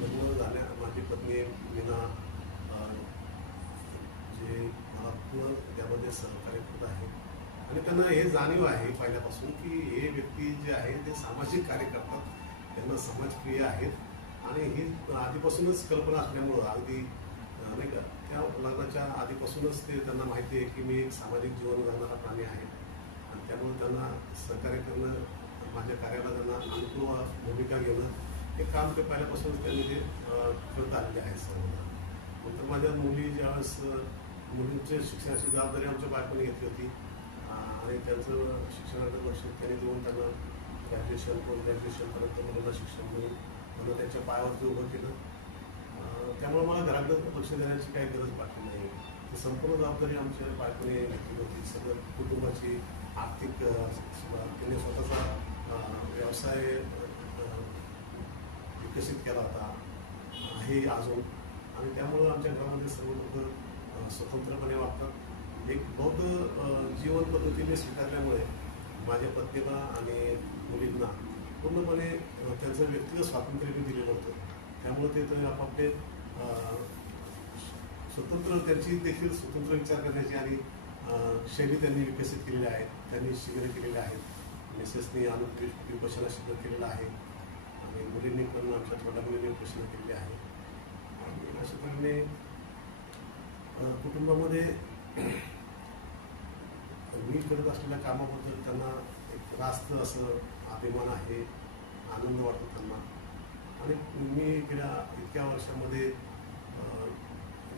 लग्न झाल्या माझी पत्नी मीना जे मला पूर्ण त्यामध्ये सहकार्य करत आहे आणि त्यांना हे जाणीव आहे पहिल्यापासून की हे व्यक्ती जे आहे ते सामाजिक कार्य करतात, त्यांना समाजप्रिय आहेत आणि ही आधीपासूनच कल्पना असल्यामुळं अगदी नाही का त्या लग्नाच्या आधीपासूनच ते त्यांना माहिती आहे की मी एक सामाजिक जीवन जगणारा प्राणी आहे आणि त्यामुळे त्यांना सहकार्य करणं, माझ्या कार्याला त्यांना अनुकूल भूमिका घेणं हे काम ते पहिल्यापासूनच त्यांनी ते करत आलेले आहे सर्व. नंतर माझ्या मुली ज्यावेळेस मुलींच्या शिक्षणाची जबाबदारी आमच्या बायकोने घेतली होती आणि त्यांचं शिक्षणाचं लक्ष त्यांनी देऊन त्यांना ग्रॅज्युएशन, पोस्ट ग्रॅज्युएशनपर्यंत मुलांना शिक्षण देऊन त्यांना त्यांच्या पायावरती उभं केलं. त्यामुळे मला घराकडं लक्ष देण्याची काही गरज वाटली नाही. ती संपूर्ण जबाबदारी आमच्या बायकोने घेतली होती. सगळं कुटुंबाची आर्थिक त्यांनी स्वतःचा व्यवसाय विकसित केला होता हे अजून, आणि त्यामुळं आमच्या घरामध्ये सर्व लोक स्वतंत्रपणे वागतात. एक बौद्ध जीवन पद्धतीने स्वीकारल्यामुळे माझ्या पत्नीला आणि मुलींना पूर्णपणे त्यांचं व्यक्तिगत स्वातंत्र्य मी दिलेलं होतं. त्यामुळे ते आपापले स्वतंत्र त्यांची देखील स्वतंत्र विचार करण्याची आणि शैली त्यांनी विकसित केलेल्या आहेत. त्यांनी शिबिरे केलेले आहेत. मिसेसनी विपश्यना शिबिर केलेलं आहे आणि मुलींनी पण आमच्या छोट्या मुलींनी विपश्यना केलेली आहे. आणि अशा प्रकारे कुटुंबामध्ये मी करत असलेल्या कामाबद्दल त्यांना एक रास्त असं अभिमान आहे, आनंद वाटतो त्यांना. आणि मी गेल्या इतक्या वर्षामध्ये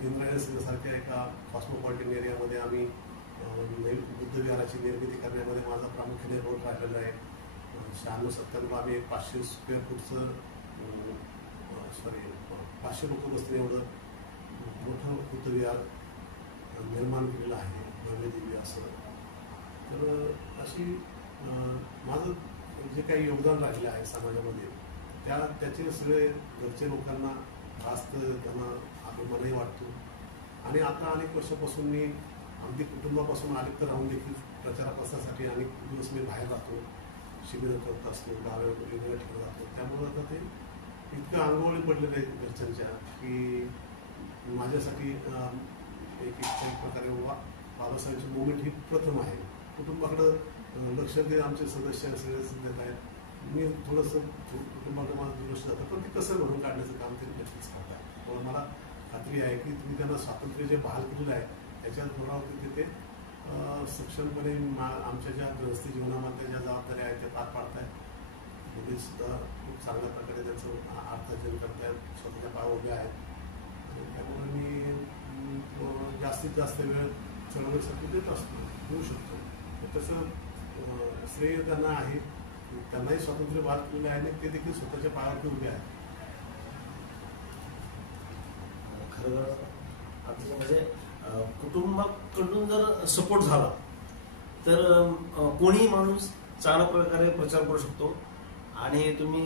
इंद्रायणसारख्या एका कॉस्मोपॉलिटन एरियामध्ये आम्ही बुद्ध विहाराची निर्मिती करण्यामध्ये माझा प्रामुख्याने रोल राहिलेला आहे. 96-97 आम्ही 500 स्क्वेअर फूटचं 500 लोक बसणे एवढं मोठं बुद्ध विहार निर्माण केलेलं आहे, भव्य दिव्य असं. तर अशी माझं जे काही योगदान राहिलं आहे समाजामध्ये त्याचे सगळे घरचे लोकांना रास्त त्यांना अभिमानही वाटतो. आणि आता अनेक वर्षापासून मी अगदी कुटुंबापासून अलिप्त राहून देखील प्रचार प्रसारासाठी अनेक दिवस मी बाहेर राहतो, शिबिरं करत असतो, गावे वेगवेगळ्या ठिकाणी जातो. त्यामुळे आता ते इतकं अंगवळी पडलेलं आहे घरच्यांच्या की माझ्यासाठी एक प्रकारे बाबासाहेबांची मुवमेंट ही प्रथम आहे. कुटुंबाकडं लक्ष दे आमचे सदस्य सगळेच देत आहेत. मी थोडंसं कुटुंबाकडे माझं दुर्लक्ष जातं, पण ते कसं भरून काढण्याचं काम ते नक्कीच करतात. त्यामुळे मला खात्री आहे की तुम्ही त्यांना स्वातंत्र्य जे बहाल केलेलं आहे त्याच्या जोरावरती ते सक्षमपणे आमच्या ज्या गृहस्थी जीवनामध्ये ज्या जबाबदाऱ्या आहेत त्या पार पाडतायत. मुली सुद्धा खूप चांगल्या प्रकारे त्याचं अर्थार्जन करतायत, स्वतःच्या पायावर उभे आहेत. त्यामुळे मी जास्तीत जास्त वेळ चळवळीसाठी देत असतो, देऊ शकतो. तसं श्रेय त्यांना आहे, त्यांनाही स्वातंत्र्य बहाल केलेलं आहे आणि ते देखील स्वतःच्या पायावरती उभे आहेत. खरं आता म्हणजे कुटुंबाकडून जर सपोर्ट झाला तर कोणीही माणूस चांगल्या प्रकारे प्रचार करू शकतो. आणि तुम्ही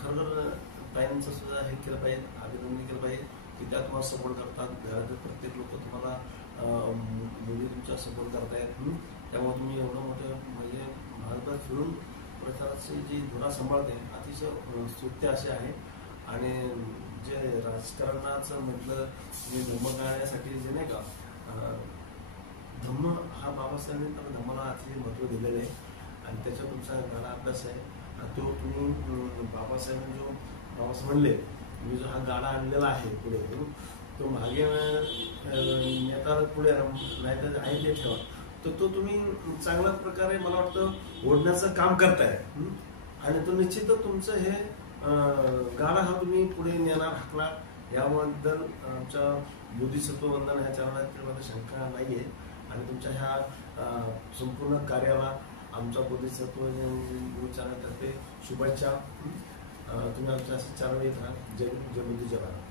खरं ताईंचं सुद्धा हे केलं पाहिजे, अभिनंदन केलं पाहिजे की त्या तुम्हाला सपोर्ट करतात. घरातील प्रत्येक लोक तुम्हाला मुली तुमच्या सपोर्ट करतायत. त्यामुळे तुम्ही एवढं मोठं म्हणजे भारतभर फिरून प्रचाराची जी धुरा सांभाळते अतिशय स्तुत्य असे आहे. आणि जे राजकारणाचं म्हटलं जे धम्म गाळण्यासाठी जे नाही का धम्म हा बाबासाहेबांनी त्याला धम्माला अतिशय महत्त्व दिलेलं आहे आणि त्याच्या तुमचा गाडा अभ्यास आहे. तो तुम्ही बाबासाहेबांनी जो बाबासाहेब म्हणले मी जो हा गाडा आणलेला आहे पुढे तो मागे नेता पुढे नाही तर आहे ते ठेवा, तर तो तुम्ही चांगल्या प्रकारे मला वाटतं ओढण्याचं काम करताय. आणि तो निश्चितच तुमचं हे गाडा हा तुम्ही पुढे नेणार हाकणार याबद्दल आमच्या बोधिसत्व वंदन ह्या चॅनलातील मला शंका नाही आहे आणि तुमच्या ह्या संपूर्ण कार्याला आमच्या बोधिसत्व चॅनलतर्फे शुभेच्छा. तुम्ही आमच्या असं चॅनल येत राहा. जय बुद्धी जय भारत.